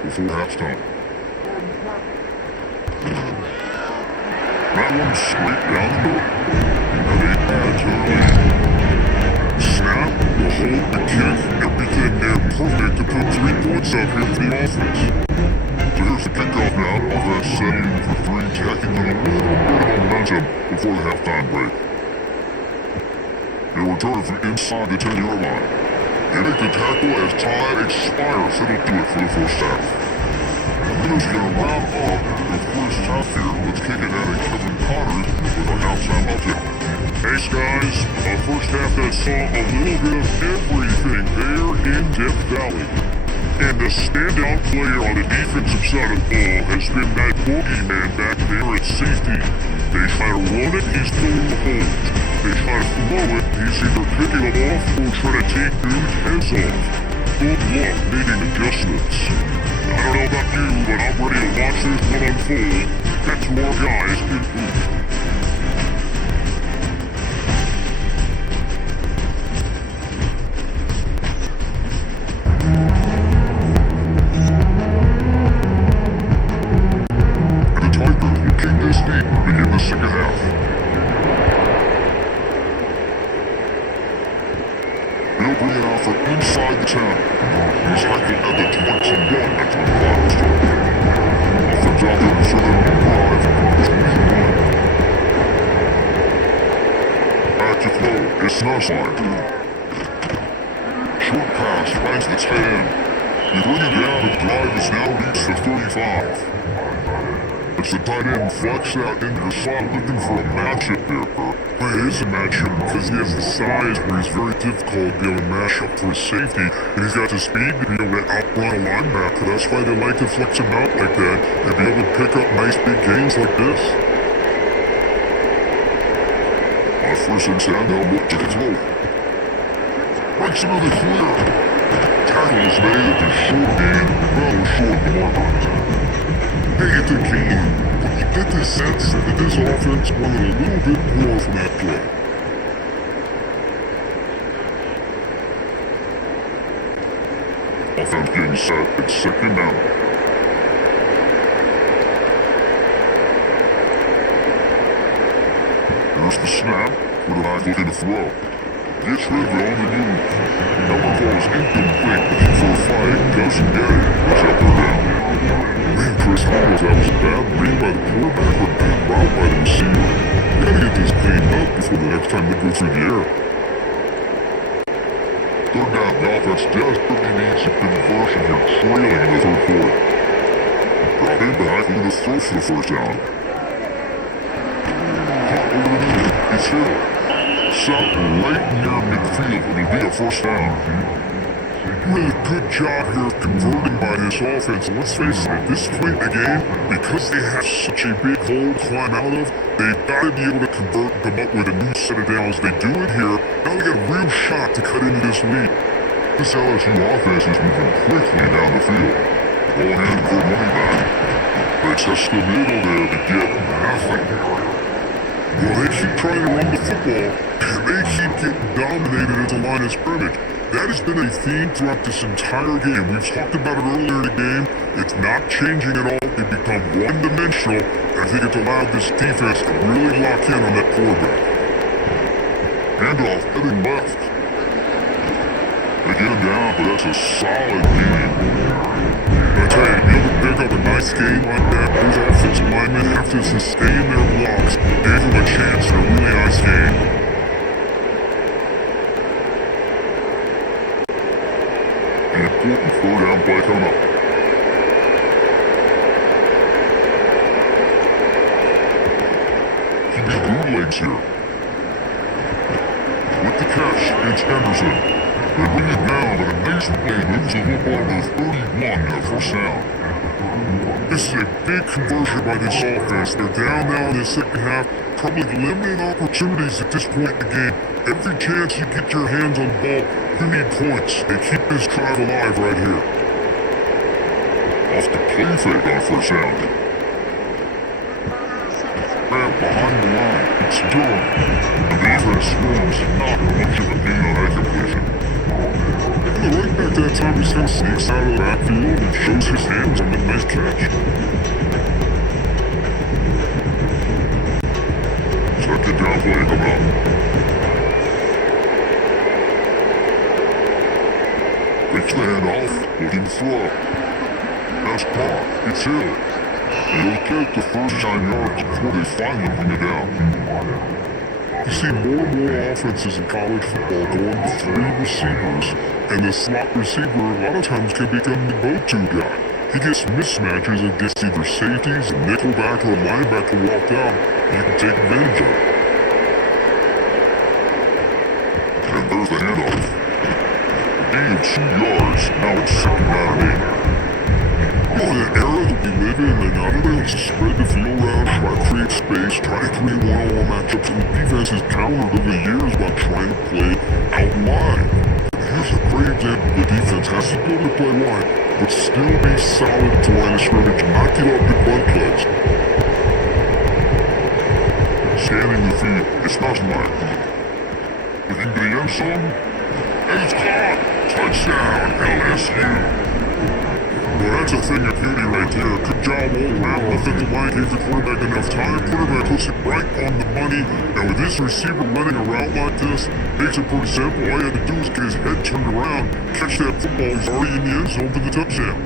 before halftime. That one's straight down the middle. Now they add to the lead. Snap, the hold, the kick, everything there perfect to put 3 points up here for the offense. So here's the kickoff now. Offense settling for 3, tacking on a little bit of momentum before the halftime break. They return from inside the 10-yard line. They make the tackle as time expires. That'll do it for the first half. The winners get a round up the first half here. Let's kick it out of Kevin Connors with a halftime update. Thanks guys, a first half that saw a little bit of everything there in Death Valley. And the standout player on the defensive side of the ball has been that boogeyman back there at safety. They try to run it, he's pulling the holes. They try to throw it, he's either picking it off or trying to take dude's heads off. Good luck needing adjustments. I don't know about you, but I'm ready to watch this one unfold. Back to our guys in booth. Begin the second half. They'll bring it out from inside the 10. He's hacking at the 21 after the clock started. Offense out there to serve them on drive from the 21. Back to throw. It's Nussline. Short pass finds the tight end. They bring it down. The drive has now reached the 35. It's the tight end flex out into the slot looking for a matchup there. But it is a matchup because he has the size where he's very difficult to be able to match up for a safety, and he's got the speed to be able to outrun a linebacker. That's why they like to flex him out like that and be able to pick up nice big gains like this. On first and 10, they'll look to the throw. Breaks into the clear. Tackle is made at the short end, well short of the marker. They get the game, but you get the sense that this offense wanted a little bit more from that play. Offense getting set at second down. There's the snap, quarterback looking to throw. Gets rid of it on the move. Number 4 is incomplete, looking for a fight, doesn't get it. It's up or down. Man, Chris Holmes, that was a bad read by the quarterback or a bad route by the receiver. They gotta get this cleaned up before the next time they go through the air. Third down, the offense desperately needs a conversion here, trailing in the third quarter. Dropping back, looking to throw for the first down. Hot over the middle, it's hit. Shot right near midfield, it'll be a first down. Really good job here of converting by this offense. Let's face it, at this point in the game, because they have such a big hole to climb out of, they've got to be able to convert them up with a new set of downs. They do it here, now they get a real shot to cut into this lead. This LSU offense is moving quickly down the field. Ball handed for money back. They test the middle there to get nothing. Well, they keep trying to run the football, and they keep getting dominated at the line of scrimmage. That has been a theme throughout this entire game. We've talked about it earlier in the game. It's not changing at all. They become one-dimensional. I think it's allowed this defense to really lock in on that quarterback. Handoff heading left. They get him down, but that's a solid game. I tell you, be able to pick up a nice game like that, those offensive linemen have to sustain their blocks. Gave them a chance in a really nice game. Important third down play coming up. He beat bootlegs here. With the catch, it's Henderson. They bring it down, but a nice play moves the football to 31 at first down. This is a big conversion by this offense. They're down now in the second half. Probably limited opportunities at this point in the game. Every chance you get your hands on the ball, you need points. They keep this drive alive right here. off the play fake on first down. Grab behind the line. It's done. The defense swarms, not much of a gain on that completion. The right back that time just kind of sneaks out of the backfield and shows his hands on the nice catch. Second down play coming up. Takes the handoff, looking throw. That's caught. It's Hill. They'll get the first 9 yards before they finally bring it down. You see more and more offenses in college football going with 3 receivers, and the slot receiver a lot of times can become the go-to guy. He gets mismatches against either safeties, a nickelback, or a linebacker walked out, and you can take advantage of it. And there's the handoff. Gain of 2 yards, now it's second down and 8. Oh, the era that we live in, they not only like to spread the field around, try to create space, try to create one-on-one matchups, and the defense has countered over the years by trying to play out wide. Here's a great example. The defense has to go to play wide, but still be solid to line of scrimmage and not give up big bunt plays. Scanning the field, it's not mine. Looking to the end zone, and it's caught! Touchdown, LSU! Well, that's a thing of beauty right there. Good job all around. Offensive line gave the quarterback enough time. Quarterback puts it right on the money. And with this receiver running a route like this, makes it pretty simple. All you had to do is get his head turned around, catch that football. He's already in the end zone for the touchdown.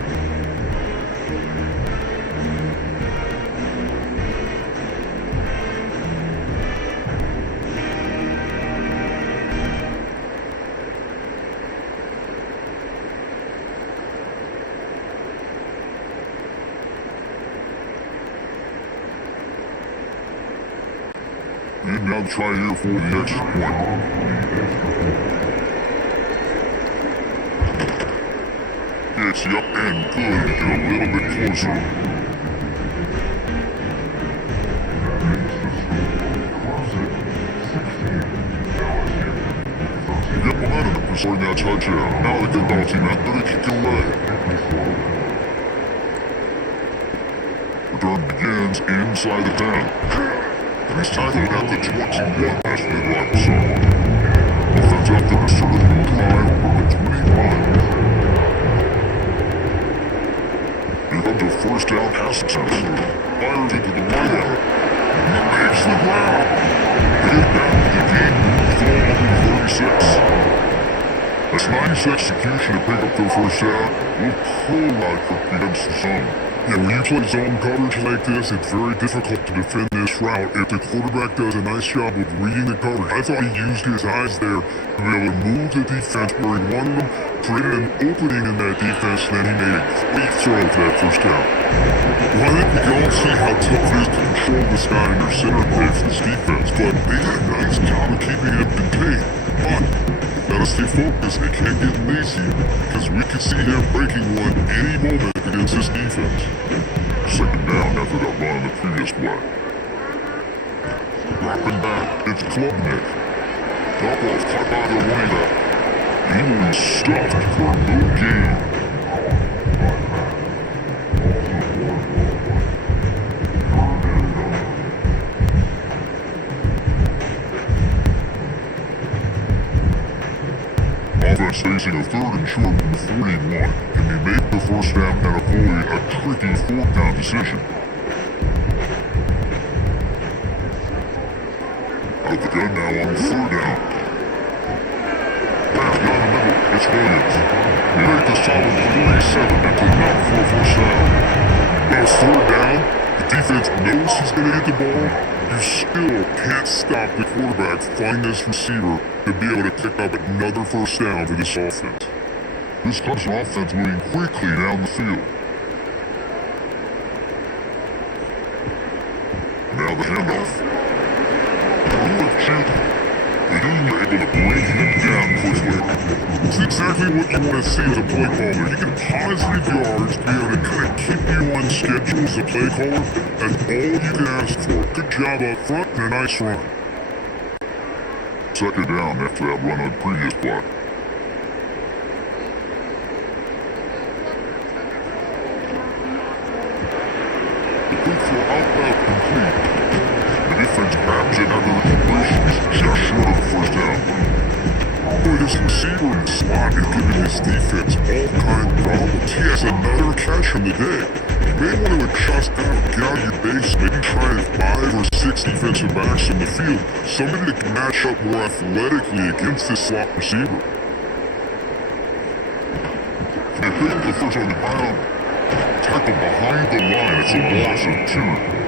And now try here for the extra point. It's up and good to get a little bit closer. Get behind him for scoring that touchdown. Now they get bouncing out, but they kick away. Return begins inside the 10. And he's tackled at the 21 as they run some. Offense after the start of the drive from the 25. Here comes a first down pass attempt. Fires into the wideout. He makes the ground. Hit down with the game throw under 36. That's nice execution to pick up the first down. We'll pull out against the zone. Yeah, when you play zone coverage like this, it's very difficult to defend this route if the quarterback does a nice job of reading the coverage. I thought he used his eyes there to be able to move the defense where he wanted them, created an opening in that defense, and then he made a great throw for that first down. Well, I think we can all see how tough it is to control this guy in your center play for this defense, but they did a nice job of keeping him contained. But gotta stay focused. They can't get lazy because we could see him breaking one any moment against this defense. Second down after that run on the previous play. Dropping back, it's Klubnik. Top off, caught by the running back. He will be stuffed for no gain. Offense facing a third and short from the 41. Can they make the first down and avoid a tricky fourth down decision? Out of the gun now on third down. Pass down the middle, it's Williams. They make the solid 47 into not for a first down. Now it's third down. The defense knows he's going to hit the ball. You still can't stop the quarterback find this receiver to be able to pick up another first down for this offense. This Clemson offense moving quickly down the field. Now the handoff. Good chip. Being able to bring him down quickly. It's exactly what you want to see as a play caller. You get positive yards, be able to kind of keep you on schedule as a play caller. That's all you can ask for. Good job up front and a nice run. Second down after that run on the previous play. throw out loud complete. The defense grabs it under the completion. He's just short of the first down. But his receiver in the slot is giving his defense all kinds of problems. He has another catch on the day. You may want to adjust out, get out of your base, maybe try 5 or 6 defensive backs on the field. Somebody that can match up more athletically against this slot receiver. They pick up the first on the ground. Tackle behind the line. It's a loss of 2.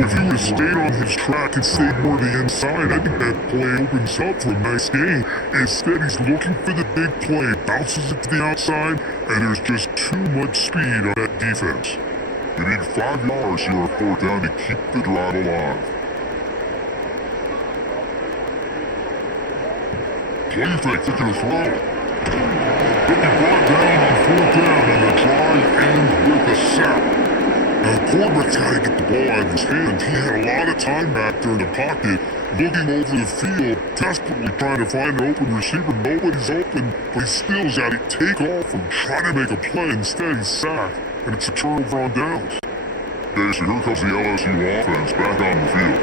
If he would have stayed on his track and stayed more to the inside, I think that play opens up for a nice gain. Instead, he's looking for the big play, bounces it to the outside, and there's just too much speed on that defense. You need 5 yards here on 4th down to keep the drive alive. Play fake, they're going to throw. He'll be brought down on 4th down, and the drive ends with a sack. Now, the quarterback's got to get the ball out of his hands. He had a lot of time back there in the pocket, looking over the field, desperately trying to find an open receiver. Nobody's open, but he still's got to take off and try to make a play. Instead, he's sacked, and it's a turnover on downs. Okay, so here comes the LSU offense back on the field.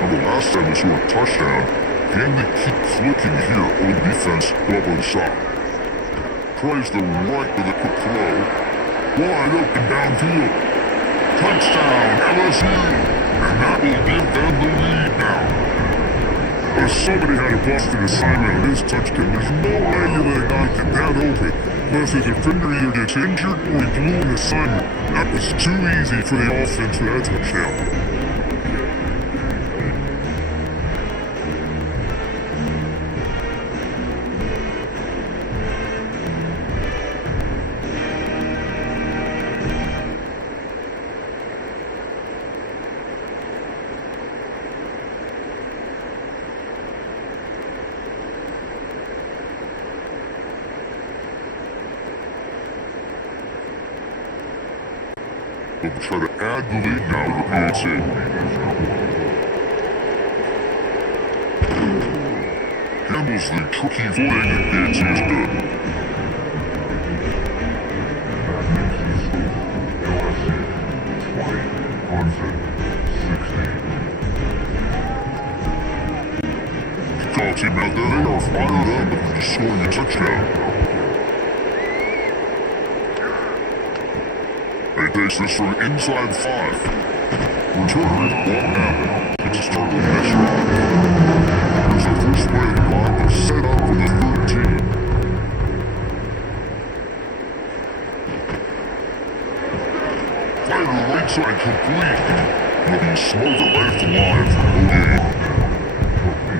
Remember last time they scored a touchdown, can they keep clicking here, or the defense go up on the side? Tries the right with a quick throw. Wide open downfield. Touchdown, LSU! And that will give them the lead now. But if somebody had a busted assignment on this touchdown, there's no way you let a guy get that open. Unless the defender either gets injured or he blew an assignment. That was too easy for the offense for that touchdown. But we'll try to add the lead now to the PNC. Handles the tricky footing, and PNC is good. Call team out there, they are fired up and just scoring a touchdown. He takes this from inside 5. Return, ball down. It's a start with this drive. Here's the first play of the drive, but set up for the 13. Fire to right side complete. He'll be smothered right at the line for no gain.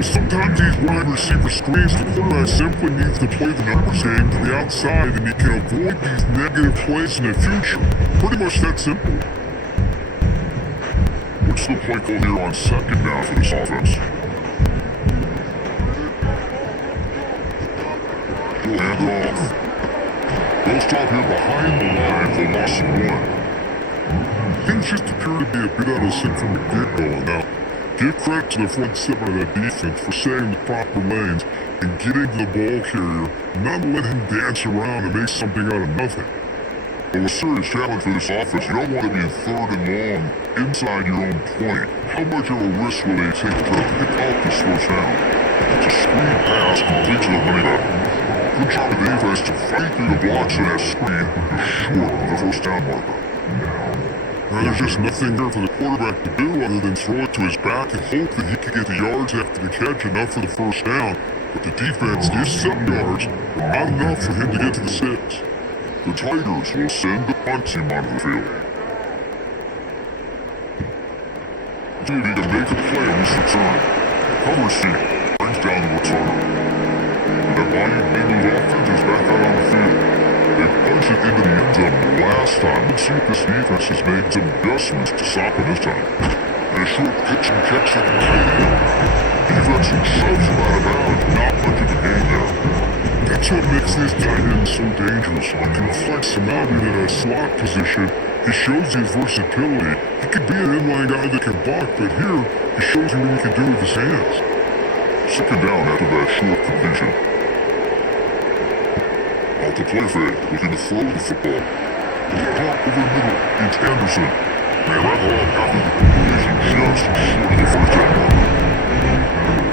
Sometimes these wide receiver screens, the quarterback simply needs to play the numbers game to the outside and he can avoid these negative plays in the future. Pretty much that simple. What's the play call here on 2nd down for this offense? He'll hand it off. They'll stop here behind the line for loss of 1. Things just appear to be a bit out of sync from the get-go now. Give credit to the front 7 of that defense for setting the proper lanes and getting to the ball carrier, not letting him dance around and make something out of nothing. Well, a serious challenge for this offense. You don't want to be in 3rd and long inside your own 20. How much of a risk will they take to pick up this first down? It's a screen pass complete to the running back. Good job of the defense to fight through the blocks of that screen, but short of the first down marker. Now, there's just nothing there for the quarterback to do other than throw it to his back and hope that he can get the yards after the catch enough for the first down. But the defense gives 7 yards, but not enough for him to get to the 6. The Tigers will send the punt team onto the field. Duty to make a play on this return. Cover team brings down the returner. And the Bayou Bengals offense is back out on the field. They punched it into the end zone last time. Let's see if this defense has made some adjustments to stop it this time. And a short pitch and catch for the tight end. Defense shoves him out of bounds. Not much of a gain there. That's what makes this tight end so dangerous. When he flex him out into that slot position, he shows his versatility. He could be an inline guy that can block, but here, he shows you what he can do with his hands. 2nd down after that short completion. Out to play fake, looking to throw the football. Caught over the middle, it's Anderson. They wrap up after the conclusion just short of the first down marker.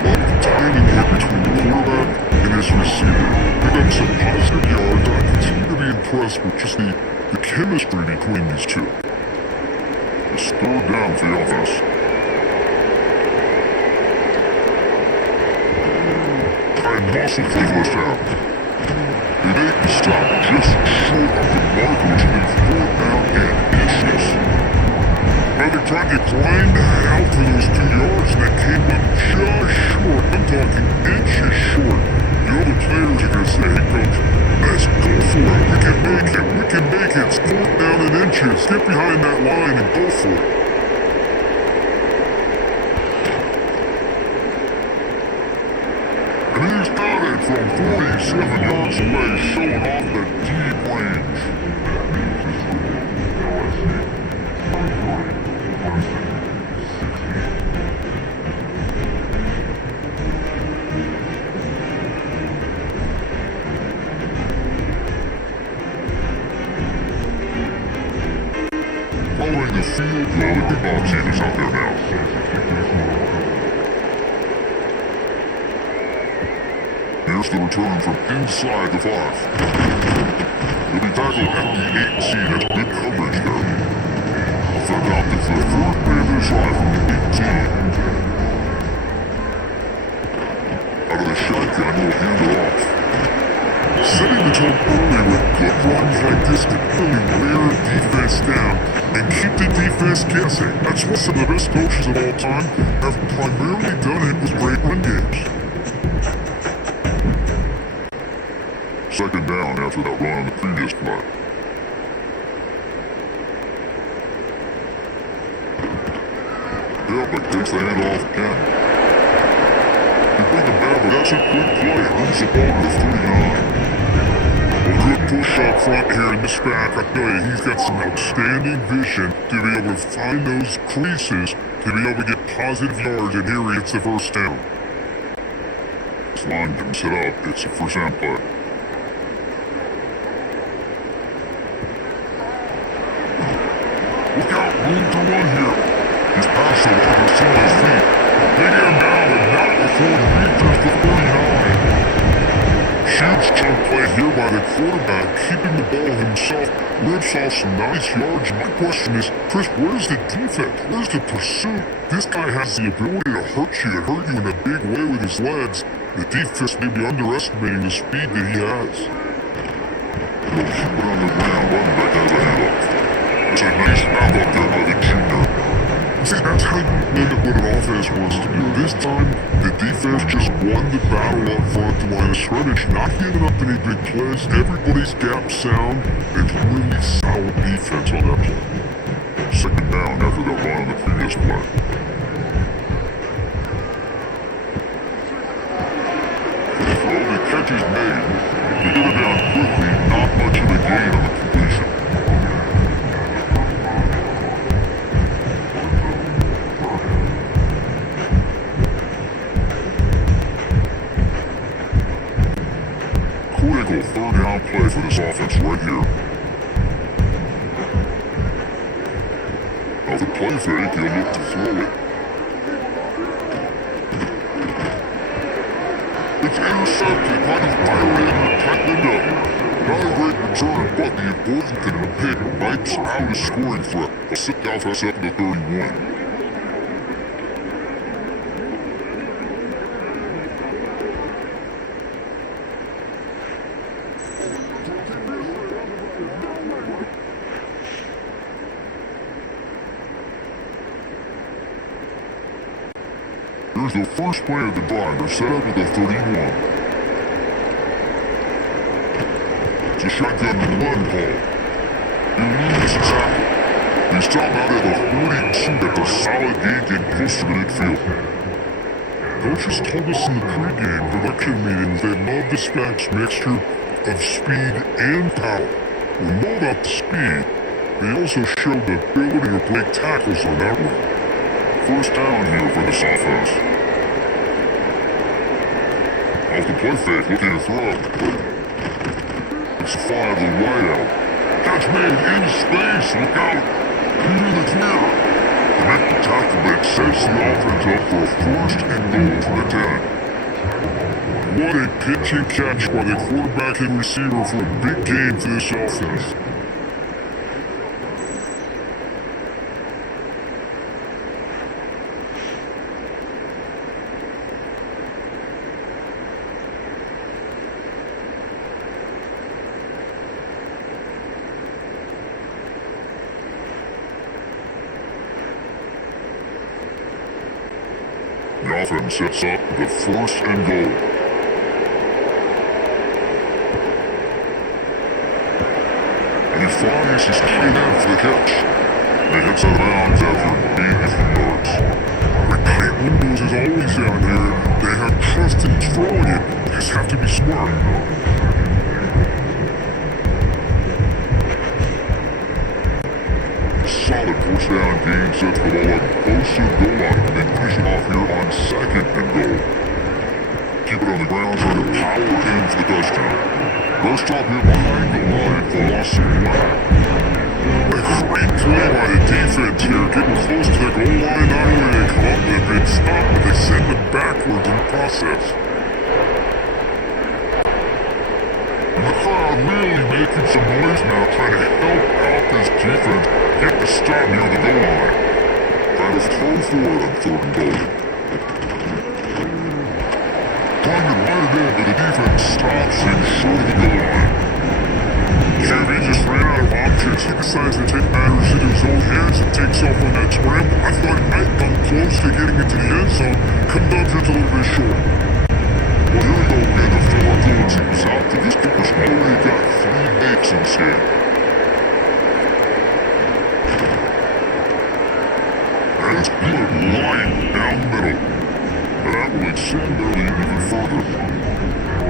But the timing hit between the quarterback and his receiver picked up some positive yards, and I continue to be impressed with just the chemistry between these two. It's third down for the offense. Try and muscle for the first down. They make the stop just short of the marker, which means fourth down and inches. Now they tried to grind that out for those 2 yards, and they came up just short. I'm talking inches short. The other players are going to say, hey coach, let's go for it. We can make it. We can make it. It's fourth down and inches. Get behind that line and go for it. And he's got it from 47 yards away, showing off the deep range. Following the field goal, the kickoff team is out there now. Here's the return from inside the 5. He'll be tackled at the 18. That's good coverage there. Third down to the fourth play of this drive from the 18. Out of the shotgun, he'll hand it off. Setting the tone early with good runs like this can really wear defense down and keep the defense guessing. That's what some of the best coaches of all time have primarily done it with great run games. Second down after that run on the previous play. Yeah, but takes the hand off again. They bring him down, but that's a good play. Runs the ball to the 39. A good push up front here in this back. I tell you, he's got some outstanding vision to be able to find those creases, to be able to get positive yards, and here he hits the first down. This line didn't set up. It's a first down play. Look out, room to run here. He's past the line, he's on his feet. They get him down and not before he reaches the 39. Huge chunk play here by the quarterback, keeping the ball himself, rips off some nice yards. My question is, Chris, where's the defense? Where's the pursuit? This guy has the ability to hurt you and hurt you in a big way with his legs. The defense may be underestimating the speed that he has. He'll keep it on the ground, running back has a handoff. It's a nice mouth up there by the junior. See, that's how you limit what an offense wants to do. This time, the defense just won the battle up front to line of scrimmage, not giving up any big plays. Everybody's gap sound. It's really solid defense on that play. Second down after that run on the previous play. Well, the catch is made. They get it down quickly, not much of a gain on the completion. Critical third down play for this offense right here. Now the play fake, he'll look to throw it. It's intercepted by the fire end and tight window. Not a great return, but the important thing in the pick wipes out a scoring threat. They'll sit down for 7-31. Here's the first play of the drive. They're set up at the 31. It's a shotgun and run call. He loses his tackle. They stop out at the 42. That's a solid gain getting close to the midfield. Coaches told us in the pregame production meetings they love the Spac's mixture of speed and power. We know about the speed. They also showed the ability to break tackles on that run. First down here for this offense. Off the play fake, looking to throw. It's 5 the wide out. Catch made in space, look out. Clear the clear. The next tackle that sets the offense up for a first and goal from the 10. What a pitch and catch by the quarterback and receiver for a big game for this offense. The offense sets up the first and goal. And he finds his tight end for the catch. And he hits out of bounds after 80 yards. The tight windows is always down here. They have trust in throwing it. You just have to be smart. Solid first down gain sets the ball up close to the goal line and then finish it off here on second and goal. Keep it on the ground, trying to power in for the touchdown. First stop here behind the line for loss of 1. A great play by the defense here, getting close to the goal line. Not only they come up with a big stop, but they send it backwards in the process. And the crowd really making some noise now, trying to help out this defense get the stop near the goal line. Trying to throw forward on third and goal. Trying to run it in, but the defense stops him short of the goal line. QB just ran out of options. He decides to take matters into his own hands and takes off on that scramble. I thought he might come close to getting into the end zone. Comes up just a little bit short. Well, here we go again. The 4 goal teams out. The Keepers already got 3 makes in this game. And it's good line down the middle. And that will extend their lead even further.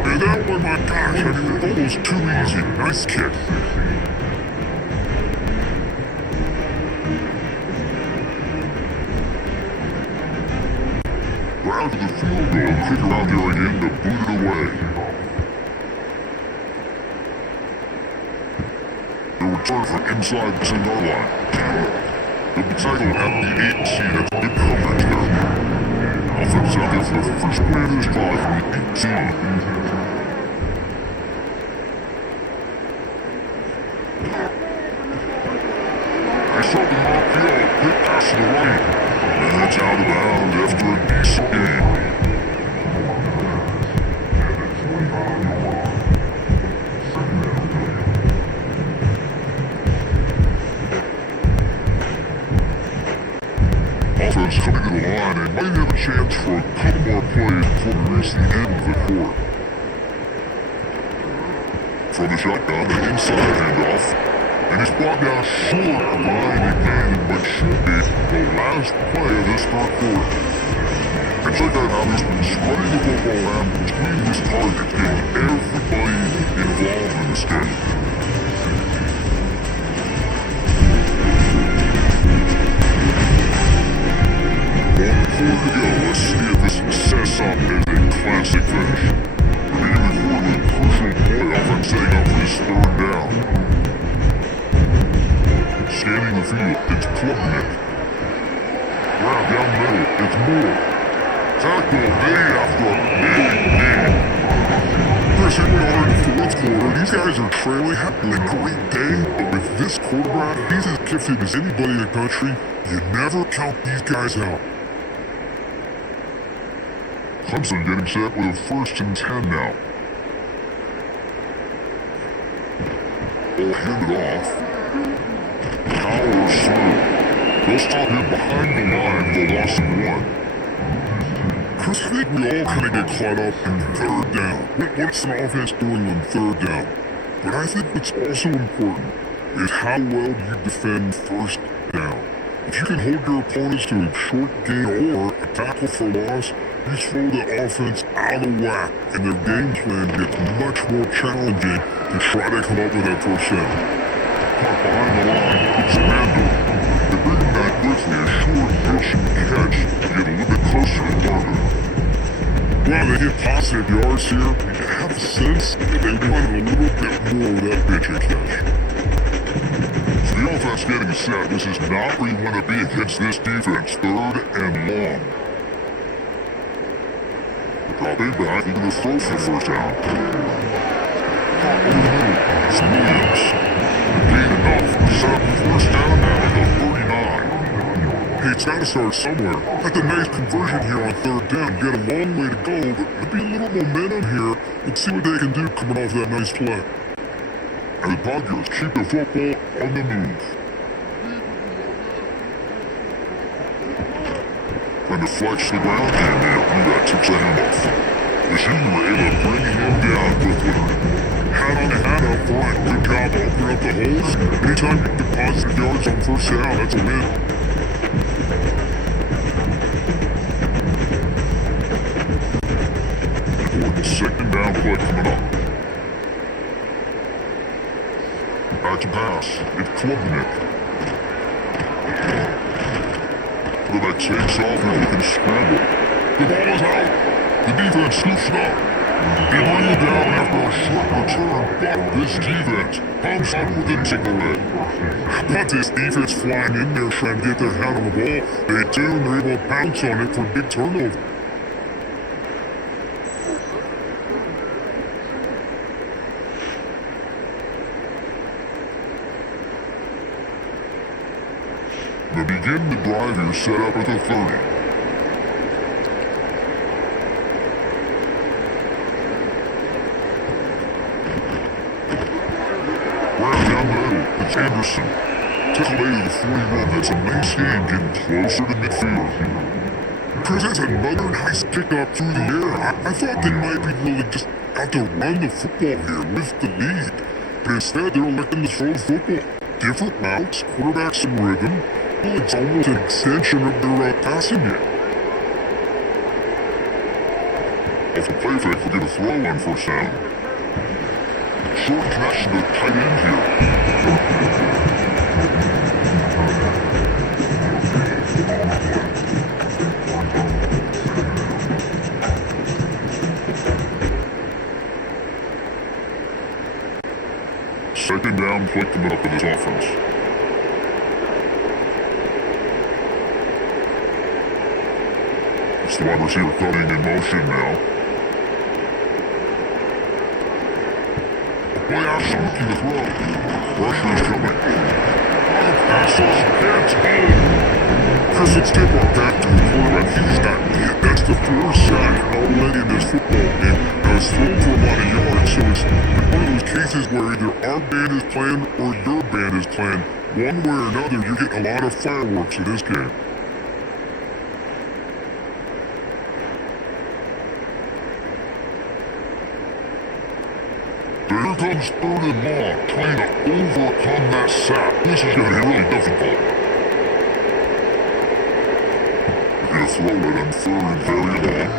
And that one, my gosh, I mean, almost too easy. Nice kick. Round to the field goal, kick around there again to boot it away. The return from inside the 10-yard line. They'll be tackled at the 8 seed. That's good coverage there. Offense out there for the first play of this drive from the 18. They start the RPO, quick pass to the right. And it's out of bounds after a decent game. Offense coming to the line and might have a chance for a couple more plays before we reach the end of the quarter. From the shotgun, the inside handoff, and he's brought down short of the line again, but should be the last play of this third quarter. And check out how he's been spreading the football around between his targets, getting everybody involved in this game. Before we go, let's see if this sets up as a classic finish. We're beginning the quarter with a crucial playoff and setting up for this third down. Scanning the field, it's Klubnik. Grab down the middle, it's Moore. Tackle made after a big game. Chris, here we are in the fourth quarter. These guys are trailing, having a great day, but with this quarterback, he's as gifted as anybody in the country. You never count these guys out. Clemson getting set with a 1st and 10 now. Ball handed off. Powers through. They'll stop him behind the line with a loss of 1. Chris, I think we all kind of get caught up in third down. What's an offense doing on third down? But I think what's also important is how well you defend first down. If you can hold your opponents to a short gain or a tackle for loss, you throw the offense out of whack, and their game plan gets much more challenging to try to come up with that first down. Caught behind the line, it's Randall. They bring him back quickly, a short pitch catch to get a little bit closer to the marker. Wow, they get positive yards here. You have a sense that they wanted a little bit more of that pitch and catch. So the offense quarterback's getting set. This is not where you want to be against this defense. 3rd and long. Dropping back into the throw for 1st down. Hot over the middle. It's Williams. Gain enough. Set up 1st down now at the 39. Hey, it's got to start somewhere. That's a nice conversion here on 3rd down. Got a long way to go, but there'll be a little momentum here. Let's see what they can do coming off that nice play. And the Tigers keep the football on the move. Trying to flex the ground game there. That takes a handoff. LSU were able to bring him down quickly. Hat on the hat up front. Good job opening up the holes. Anytime you deposit yards on 1st down, that's a win. Important 2nd down play coming up. Back to pass. It's Clemson. Quarterback takes off and he can scramble. The ball is out. The defense scoops it up. They bring it down after a short return, but this defense comes up with a takeaway. But this defense flying in there trying to get their hand on the ball. They do, and they're able to pounce on it for a big turnover. They begin the drive here, set up at the 30. Right down the middle, it's Anderson. Took away to the 41, that's a nice game, getting closer to midfield. Presents another nice kick up through the air. I thought they might be really just out to run the football here with the lead. But instead, they're electing to throw the football. Different routes, quarterbacks in rhythm. Well, it's almost an extension of their passing game. Off the play fake, we'll get a throw in 1st down. Short connection to the tight end here. Second down play coming up for this offense. It's the wide receiver coming in motion now. Play action looking to throw. Pressure is coming. Passes. Hands home. Chris's tip on back to the quarterback. He's not yet. That's the 4th sack already in this football game. Now it's thrown for a lot of yards, so it's one of those cases where either our band is playing or your band is playing. One way or another, you're getting a lot of fireworks in this game. Here comes 3rd and long, trying to overcome that sack. This is going to be really difficult. They're going to throw it on 3rd and very long.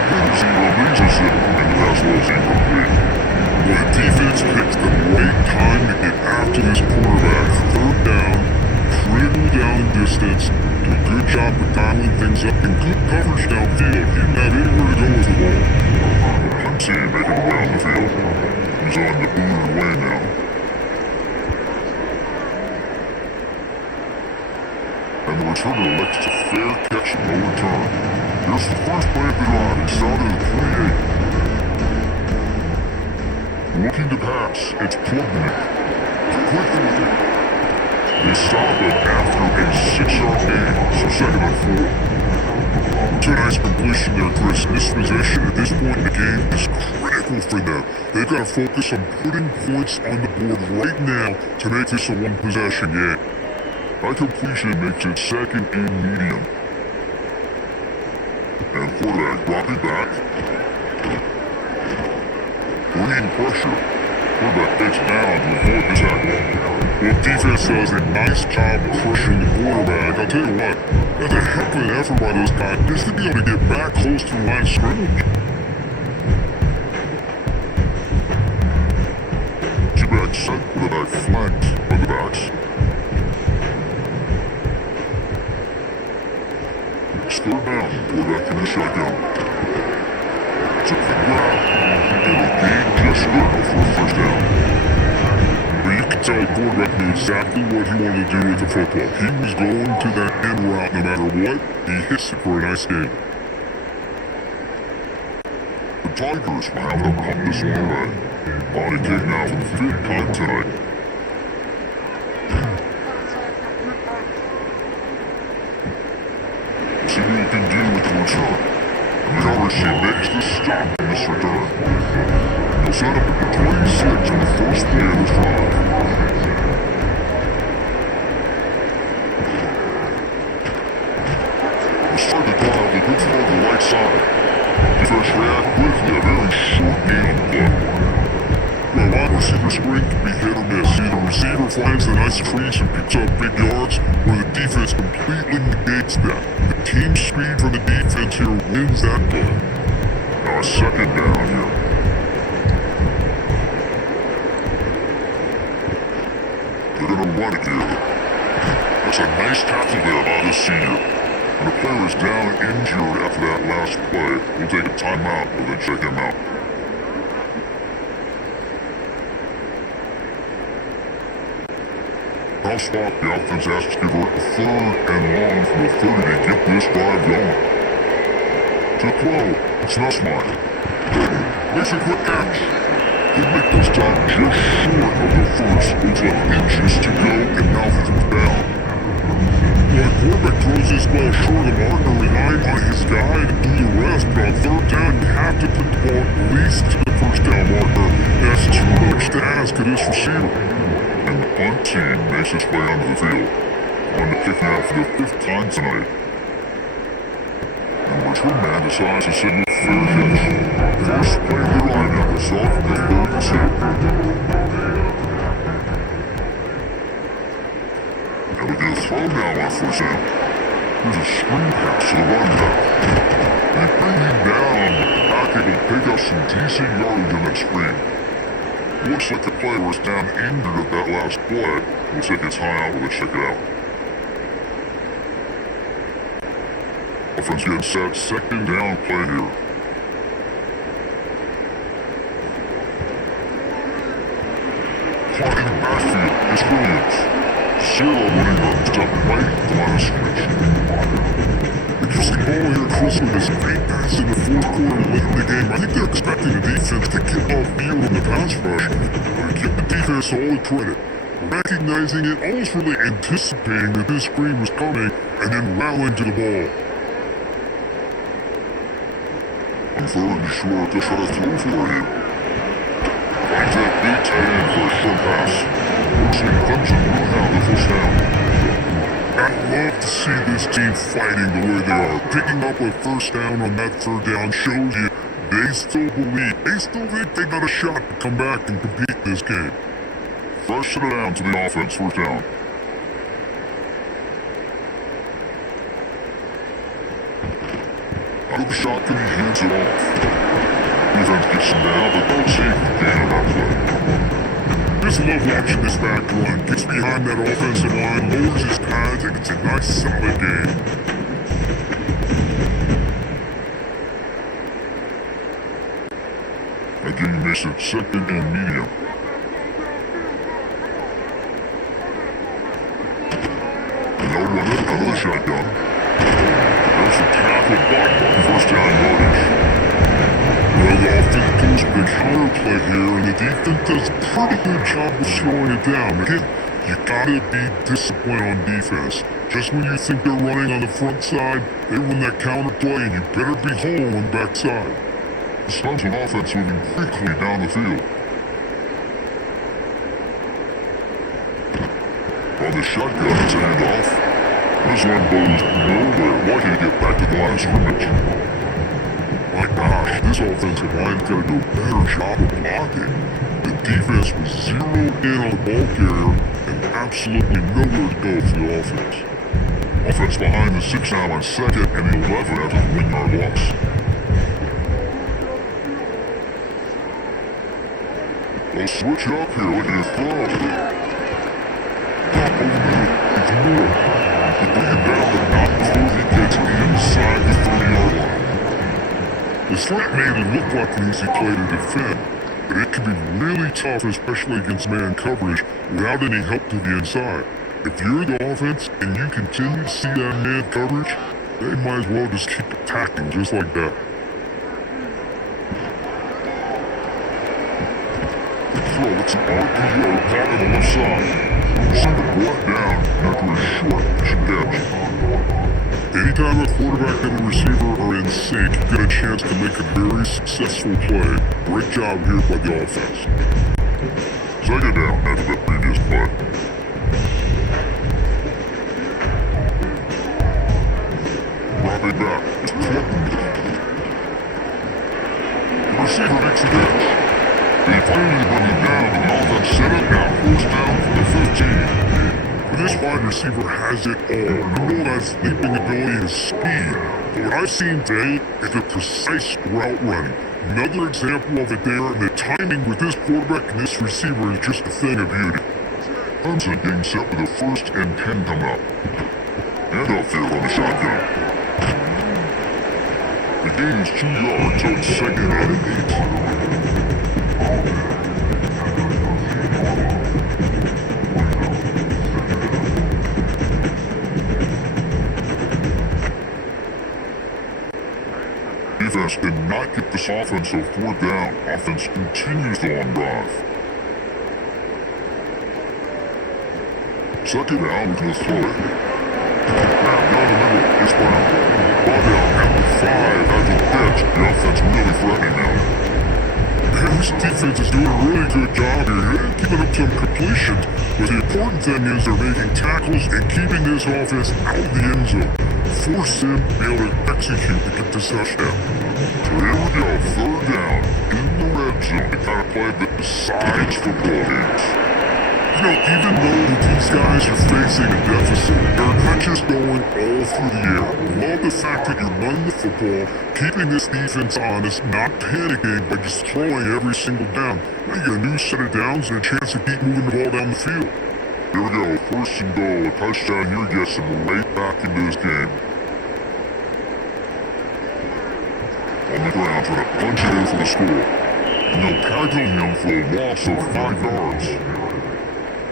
The receiver raises it, and the pass was incomplete. The defense picks the right time to get after this quarterback. 3rd down, critical down distance. Do a good job of dialing things up and good coverage downfield. He didn't have anywhere to go with the ball. See him making it down the field. He's on the boomer way now. And the returner elects a fair catch and no return. Here's the first play of the drive. It started at 28. Looking to pass. It's Plumlee. They stop it after a 6-yard gain. So 2nd and 4. Two nice completion there, Chris. This possession at this point in the game is critical for them. They've got to focus on putting points on the board right now to make this a one-possession game. That completion makes it 2nd and medium. And quarterback dropping back. Bringing pressure. Quarterback takes down to avoid the tackle. Well, defense does a nice job pressuring the quarterback. I'll tell you what, that's a heck of an effort by those guys just to be able to get back close to the line of scrimmage. Two-back set, quarterback flanked on the backs. It's 3rd down, quarterback in the shotgun. It's a quick grab, and a gain just good for a 1st down. But you can could tell the quarterback knew exactly what he wanted to do with the football. He was going to that end route no matter what. He hits it for a nice game. The Tigers will have to pump this one away. Body kick now for the fifth time tonight. See what he can do with the return. And the LSU makes the stop in this return. He'll set up at the 26 on the first play of this drive. He'll start the drive with a good throw to the right side. Defense react quickly, a very short game on the play. Well, wide receiver screen can be hit or miss. Either the receiver finds the nice crease and picks up big yards, or the defense completely negates that. The team speed from the defense here wins that play. Now a second down here. They're gonna run it here. That's a nice tackle there by the senior. And the player is down injured after that last play. We'll take a timeout and then check him out. Foul spot, the offense has to convert a third and long from the 30 to get this drive going. To throw, it's Nussmeyer. Makes a quick catch. They make this time just short of the first. Looks like inches to go, and now he's down. Well, the quarterback throws this ball short of Martin behind on his guy to do the rest, but on third down, you have to put the ball at least to the first down marker. That's too much to ask of this receiver. And the punt team makes its way onto the field. On the kick out for the fifth time tonight. And the return man decides to signal fair catch. First play of the lineup is off from the 32. And we get a throw down on first down. Here's a screen pass to the running back. They bring him down, back able to pick up some decent yardage on that screen. Looks like the player was down injured at that last play. We'll take his high out, let's check it out. Offense getting set, second down play here. Caught in the backfield, it's Williams. Zero running runs up right at the line of scrimmage. The kissing ball here, Clemson is 8 passes in the fourth quarter late in the game. I think they're expecting the defense to get off field on the pass rush, but give the defense all the credit. Recognizing it, almost really anticipating that this screen was coming, and then rallying to the ball. On third and short, just had a throw for you. Finds that big tight end for a short pass. Looks like Clemson will have the first down. I love to see this team fighting the way they are. Picking up a first down on that third down shows you they still believe, they still think they got a shot to come back and compete in this game. First down to the offense, first down. Out of the shotgun, he hands it off. Defense gets him down, but no safety gain on that play. Just love watching this back run. Gets behind that offensive line, lowers his pads, and it's a nice solid game. Again, he makes it second and medium. And they'll run it out of the shotgun. There's a tackle block, first down yardage. Well, the offense goes with a counter play here, and the defense does a pretty good job of slowing it down. Again, you gotta be disciplined on defense. Just when you think they're running on the front side, they run that counter play, and you better be whole on the back side. The Clemson offense moving quickly down the field. On the shotgun, it's a handoff. This one goes nowhere. Why can't he get back to the line of scrimmage? My gosh, this offensive line's got to do a better job of blocking. The defense was zeroed in on the ball carrier and absolutely nowhere to go for the offense. Offense behind the 6 now on second and 11 after the 1-yard loss. They'll switch it up here, looking to throw. Top over the middle, it's Moore. They bring him down, but not before he gets inside the 30-yard line. The threat made it look like an easy play to defend. but it can be really tough, especially against man coverage, without any help to the inside. If you're the offense and you continue to see that man coverage, they might as well just keep attacking just like that. Throw, it's an RPO caught on the left side. Receiver brought down after a short catch. Anytime a quarterback and a receiver are in sync, you get a chance to make a very successful play. Great job here by the offense. Second down after that previous play. Dropping back, it's Clemson. The receiver makes the catch. They finally bring it down, and the offense set up now. First down for the 15. This wide receiver has it all. You know that leaping ability is speed. But what I've seen today is a precise route running. Another example of it there, and the timing with this quarterback and this receiver is just a thing of beauty. Clemson getting set with a 1st and 10 coming up. And up there on the shotgun. The gain is 2 yards, so it's 2nd and 8. Defense did not get this offense, so 4th down. Offense continues the long drive. 2nd down, we're going to throw it. Down the middle, it's Brown. Ball down at the 5 after the catch. The offense really threatening now. And this defense is doing a really good job here. They're giving up some completions, but the important thing is they're making tackles and keeping this offense out of the end zone. Force them to be able to execute to get this touchdown. So here we go, 3rd down in the red zone. The kind of play that decides football games. You know, even though these guys are facing a deficit, they're not just going all through the air. Love the fact that you're running the football, keeping this defense honest, not panicking by just throwing every single down. Now you get a new set of downs and a chance to keep moving the ball down the field. Here we go, 1st and goal. A touchdown here gets them right back into this game. On the ground, trying to punch it in for the score. And they'll tackle him for a loss of 5 yards.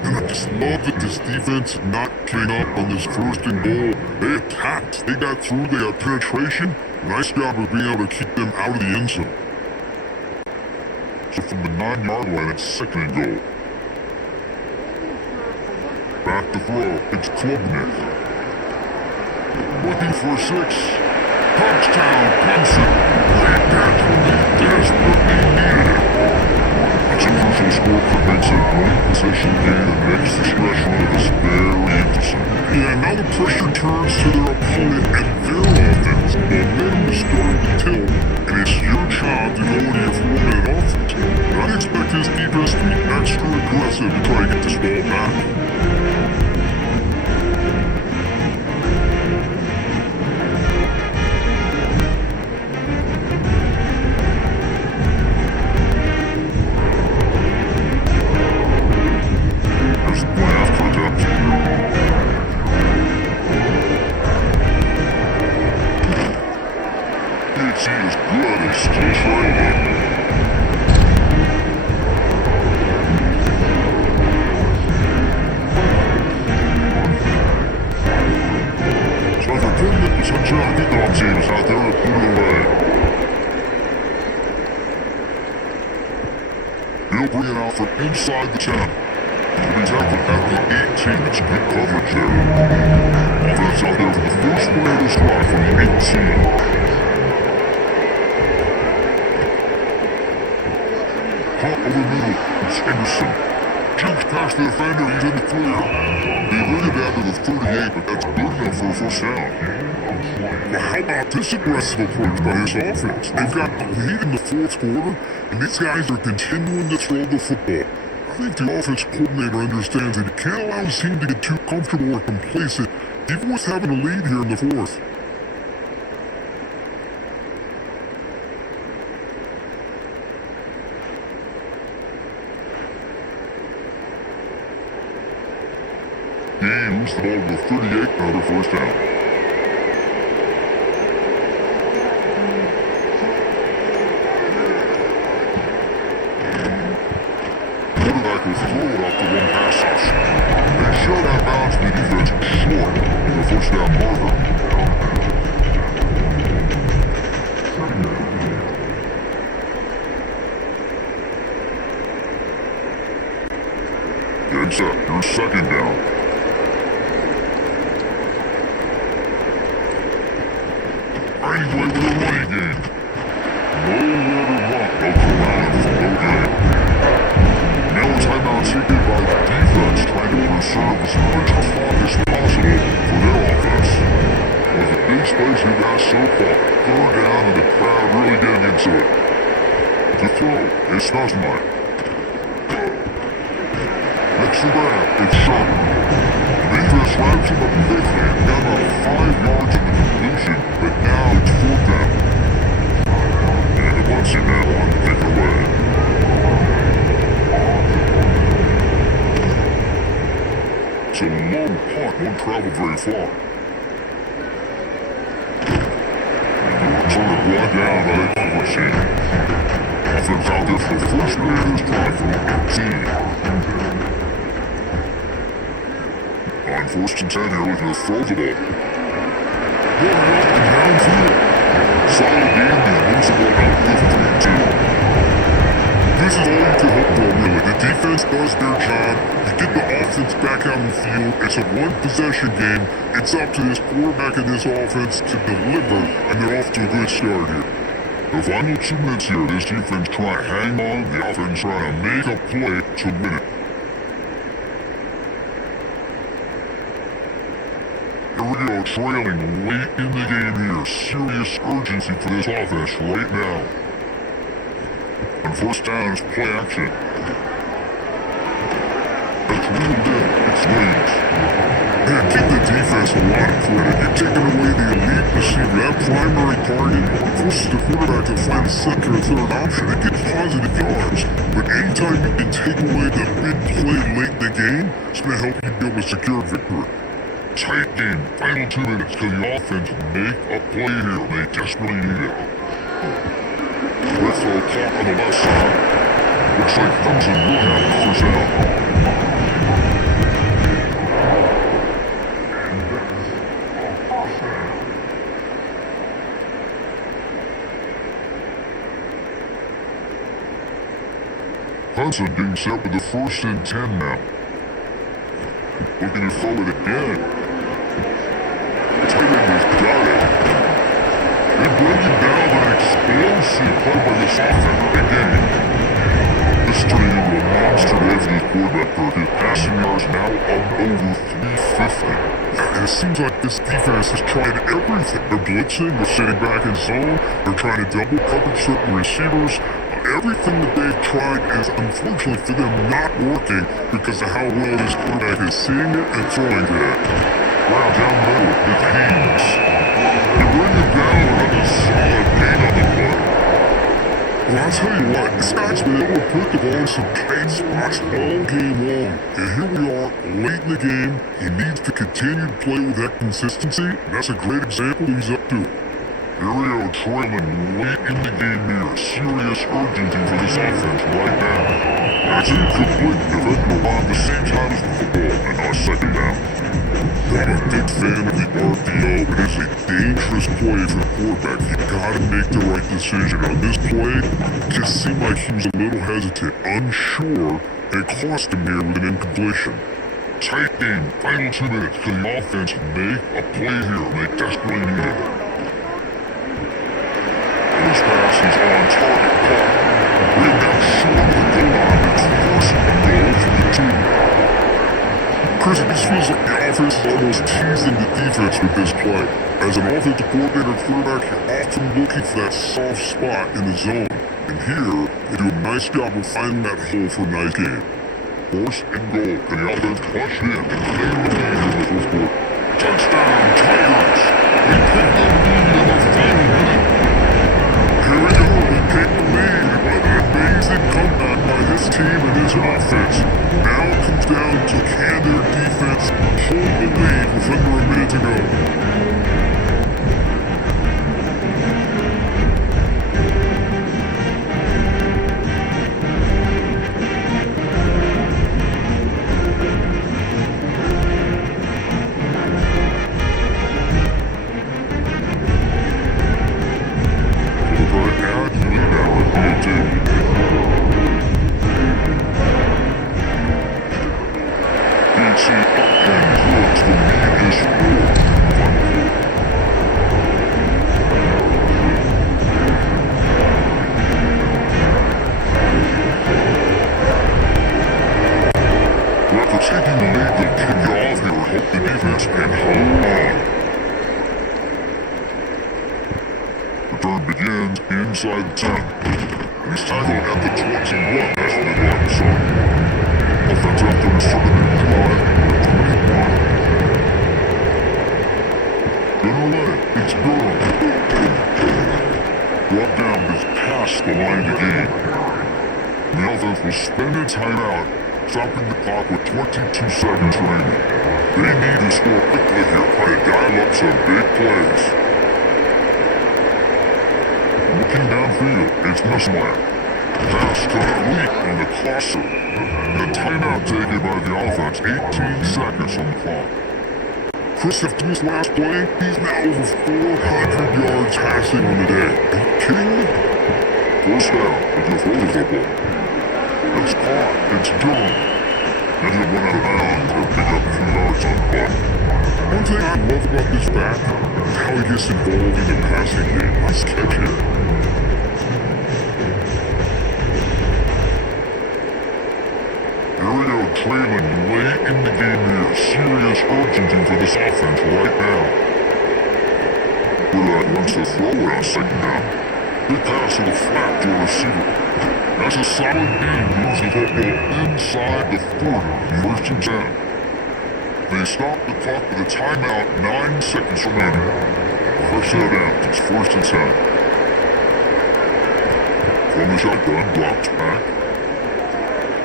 And I just love that this defense not giving up on this 1st and goal. They attacked, they got through, they got penetration. Nice job of being able to keep them out of the end zone. So from the 9-yard line, it's 2nd and goal. Back to throw, it's Klubnik. Looking for a 6. Touchdown, Clemson. Great catch when they desperately needed it. It's a crucial score for Clemson. 1 possession game that makes the stretch run of this very interesting. Yeah, now the pressure turns to their opponent and their offense. The momentum is starting to tilt, and it's your job to go into your 4-minute offense. But I expect this defense to be extra aggressive to try to get this ball back. He'll bring it out from inside the 10. He'll be tackled at the 18. That's good coverage there. Offense out there for the first one of this drive from the 18. Caught over middle. It's Anderson. Jumps past the defender. He's in the clear. They bring it down to the 38, but that's good enough for a 1st down. Well, how about this aggressive approach by this offense? They've got the lead in the 4th quarter, and these guys are continuing to throw the football. I think the offense coordinator understands that he can't allow his team to get too comfortable or complacent, even with having a lead here in the 4th. He moves the ball to the 38, another 1st down. touchdown marker. Get set, your second down. Anyway, with a running game. Nowhere to run. No Carolina for no gain. Now a timeout taken by the defense trying to preserve as much clock as possible for their offense. With the big space we've had so far, third down and the crowd really getting into it. To throw, it's Nussmeyer. Next to grab, it's Sharp. The defense wraps him up quickly and got about 5 yards in the completion, but now it's fourth down. And the Muncie man wanted to take it away. It's a low punt, won't travel very far. Sort of brought down by the cover team. Offense out there for the first play of this drive from the team. On first and 10 here, looking to throw the ball. Going up and downfield. Solid game there, moves the ball out with 3-2. This is all you can hope for, really. The defense does their job. You get the offense back out in the field. It's a one-possession game. It's up to this quarterback and this offense to deliver, and they're off to a good start here. The final 2 minutes here, this defense trying to hang on, the offense trying to make a play to win it. Here we go, trailing late in the game here. Serious urgency for this offense right now. And first down is play action. It's really good. It's Williams. Man, give the defense a lot of credit. You're taking away the elite receiver, that primary target, forces the quarterback to find a second or third option and get positive yards. But anytime you can take away the big play late in the game, it's going to help you be able to secure victory. Tight game, final 2 minutes till the offense make a play here. They desperately need it. Let's throw a clock on the left side. Looks like Clemson will have the first down. Clemson being set with the first and 10 now. Looking to throw it again. Tight end has got it. They break it down with an explosive play by this offense again. This turning into a monster heavy quarterback hurt. His passing yards now up over 350. And it seems like this defense has tried everything. They're blitzing, they're sitting back in zone, they're trying to double cover certain receivers. Everything that they've tried is unfortunately for them not working because of how well this quarterback is seeing it and throwing it. Wow, down low with Haynes. They bring it down another solid gain on the play. Well, I'll tell you what, this guy's been able to put the ball in some tight spots all game long. And here we are, late in the game. He needs to continue to play with that consistency. And that's a great example he's up to. Here we go, trailing late in the game here. Serious urgency for this offense right now. It's incomplete. Defender around the same time as the football, and now second down. I'm a big fan of the RPO, but it's a dangerous play for the quarterback. You gotta make the right decision. On this play, it just seemed like he was a little hesitant, unsure, and it cost him here with an incompletion. Tight game, final 2 minutes. Can the offense make a play here? They desperately need it. This pass is on target. Bring down short with the line. It's first and goal for the team. Chris, this feels like the offense is almost teasing the defense with this play. As an offensive coordinator and quarterback, you're often looking for that soft spot in the zone. And here, they do a nice job of finding that hole for a nice game. First and goal. Can the offense push in and claim the lead in the fourth quarter? Touchdown, Tigers! They pick up the lead in the final minute. Here we go, they take the lead by an amazing comeback by this team and this offense. Now it comes down to can their defense hold the lead with under a minute to go. and towards the meanest war. After taking the lead, they'll kick you off here, help the defense, and hold on. Return begins inside the 10. And he's tackled at the 21. That's the right side. Offense after the second and 5, 21. Good away, it's Durham. Drop down is past the line to gain. The offense will spend a timeout, stopping the clock with 22 seconds remaining. They need to score quickly here, try to dial up some big plays. Looking downfield, it's Missmeyer. Pass complete on the crosser. The timeout taken by the offense, 18 seconds on the clock. Chris, after his last play, he's now over 400 yards passing on the day. Are you kidding me? First down, with the throw the football. It's caught, it's done. And he'll run out of bounds and pick up a few yards on the ball. One thing I love about this back is how he gets involved in the passing game. Nice catch here. Here we go, trailing late in the game here. Serious urgency for this offense right now. Burlak wants to throw it on second down. Big pass to the flat to a receiver. That's a solid game. Moves the football inside the 40. First and 10. They stop the clock with a timeout. 9 seconds remaining. First set down. It's first and 10. From the shotgun, drops back.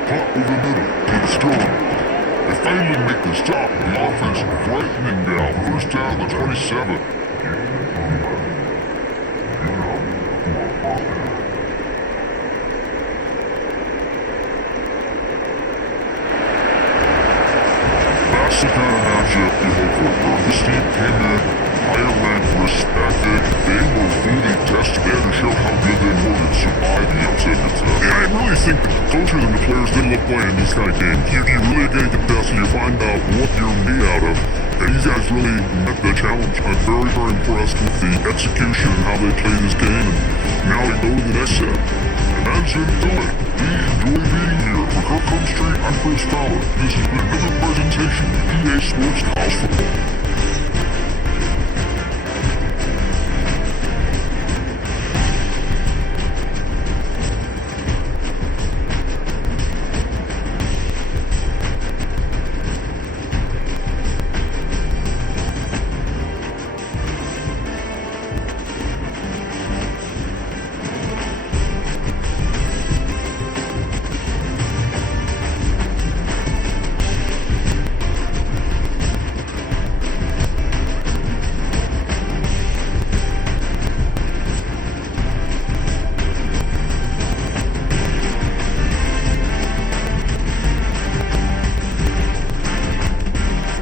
Caught over the middle. It's Durham. They finally make the stop. The offense brightening down. First down to 27. That's the kind of matchup you hope for. This team came in higher ranked, respected. They were fully tested. They had to show how good they were to survive the upset test. And I really think the coaches and the players didn't love playing these kind of games. You really get the test and you find out what you're made out of. And these guys really met the challenge. I'm very, very impressed with the execution and how they play this game. And now we go to the next set. And that's it done. We enjoy being here. For Kirkland Street, I'm Chris Fowler. This has been another presentation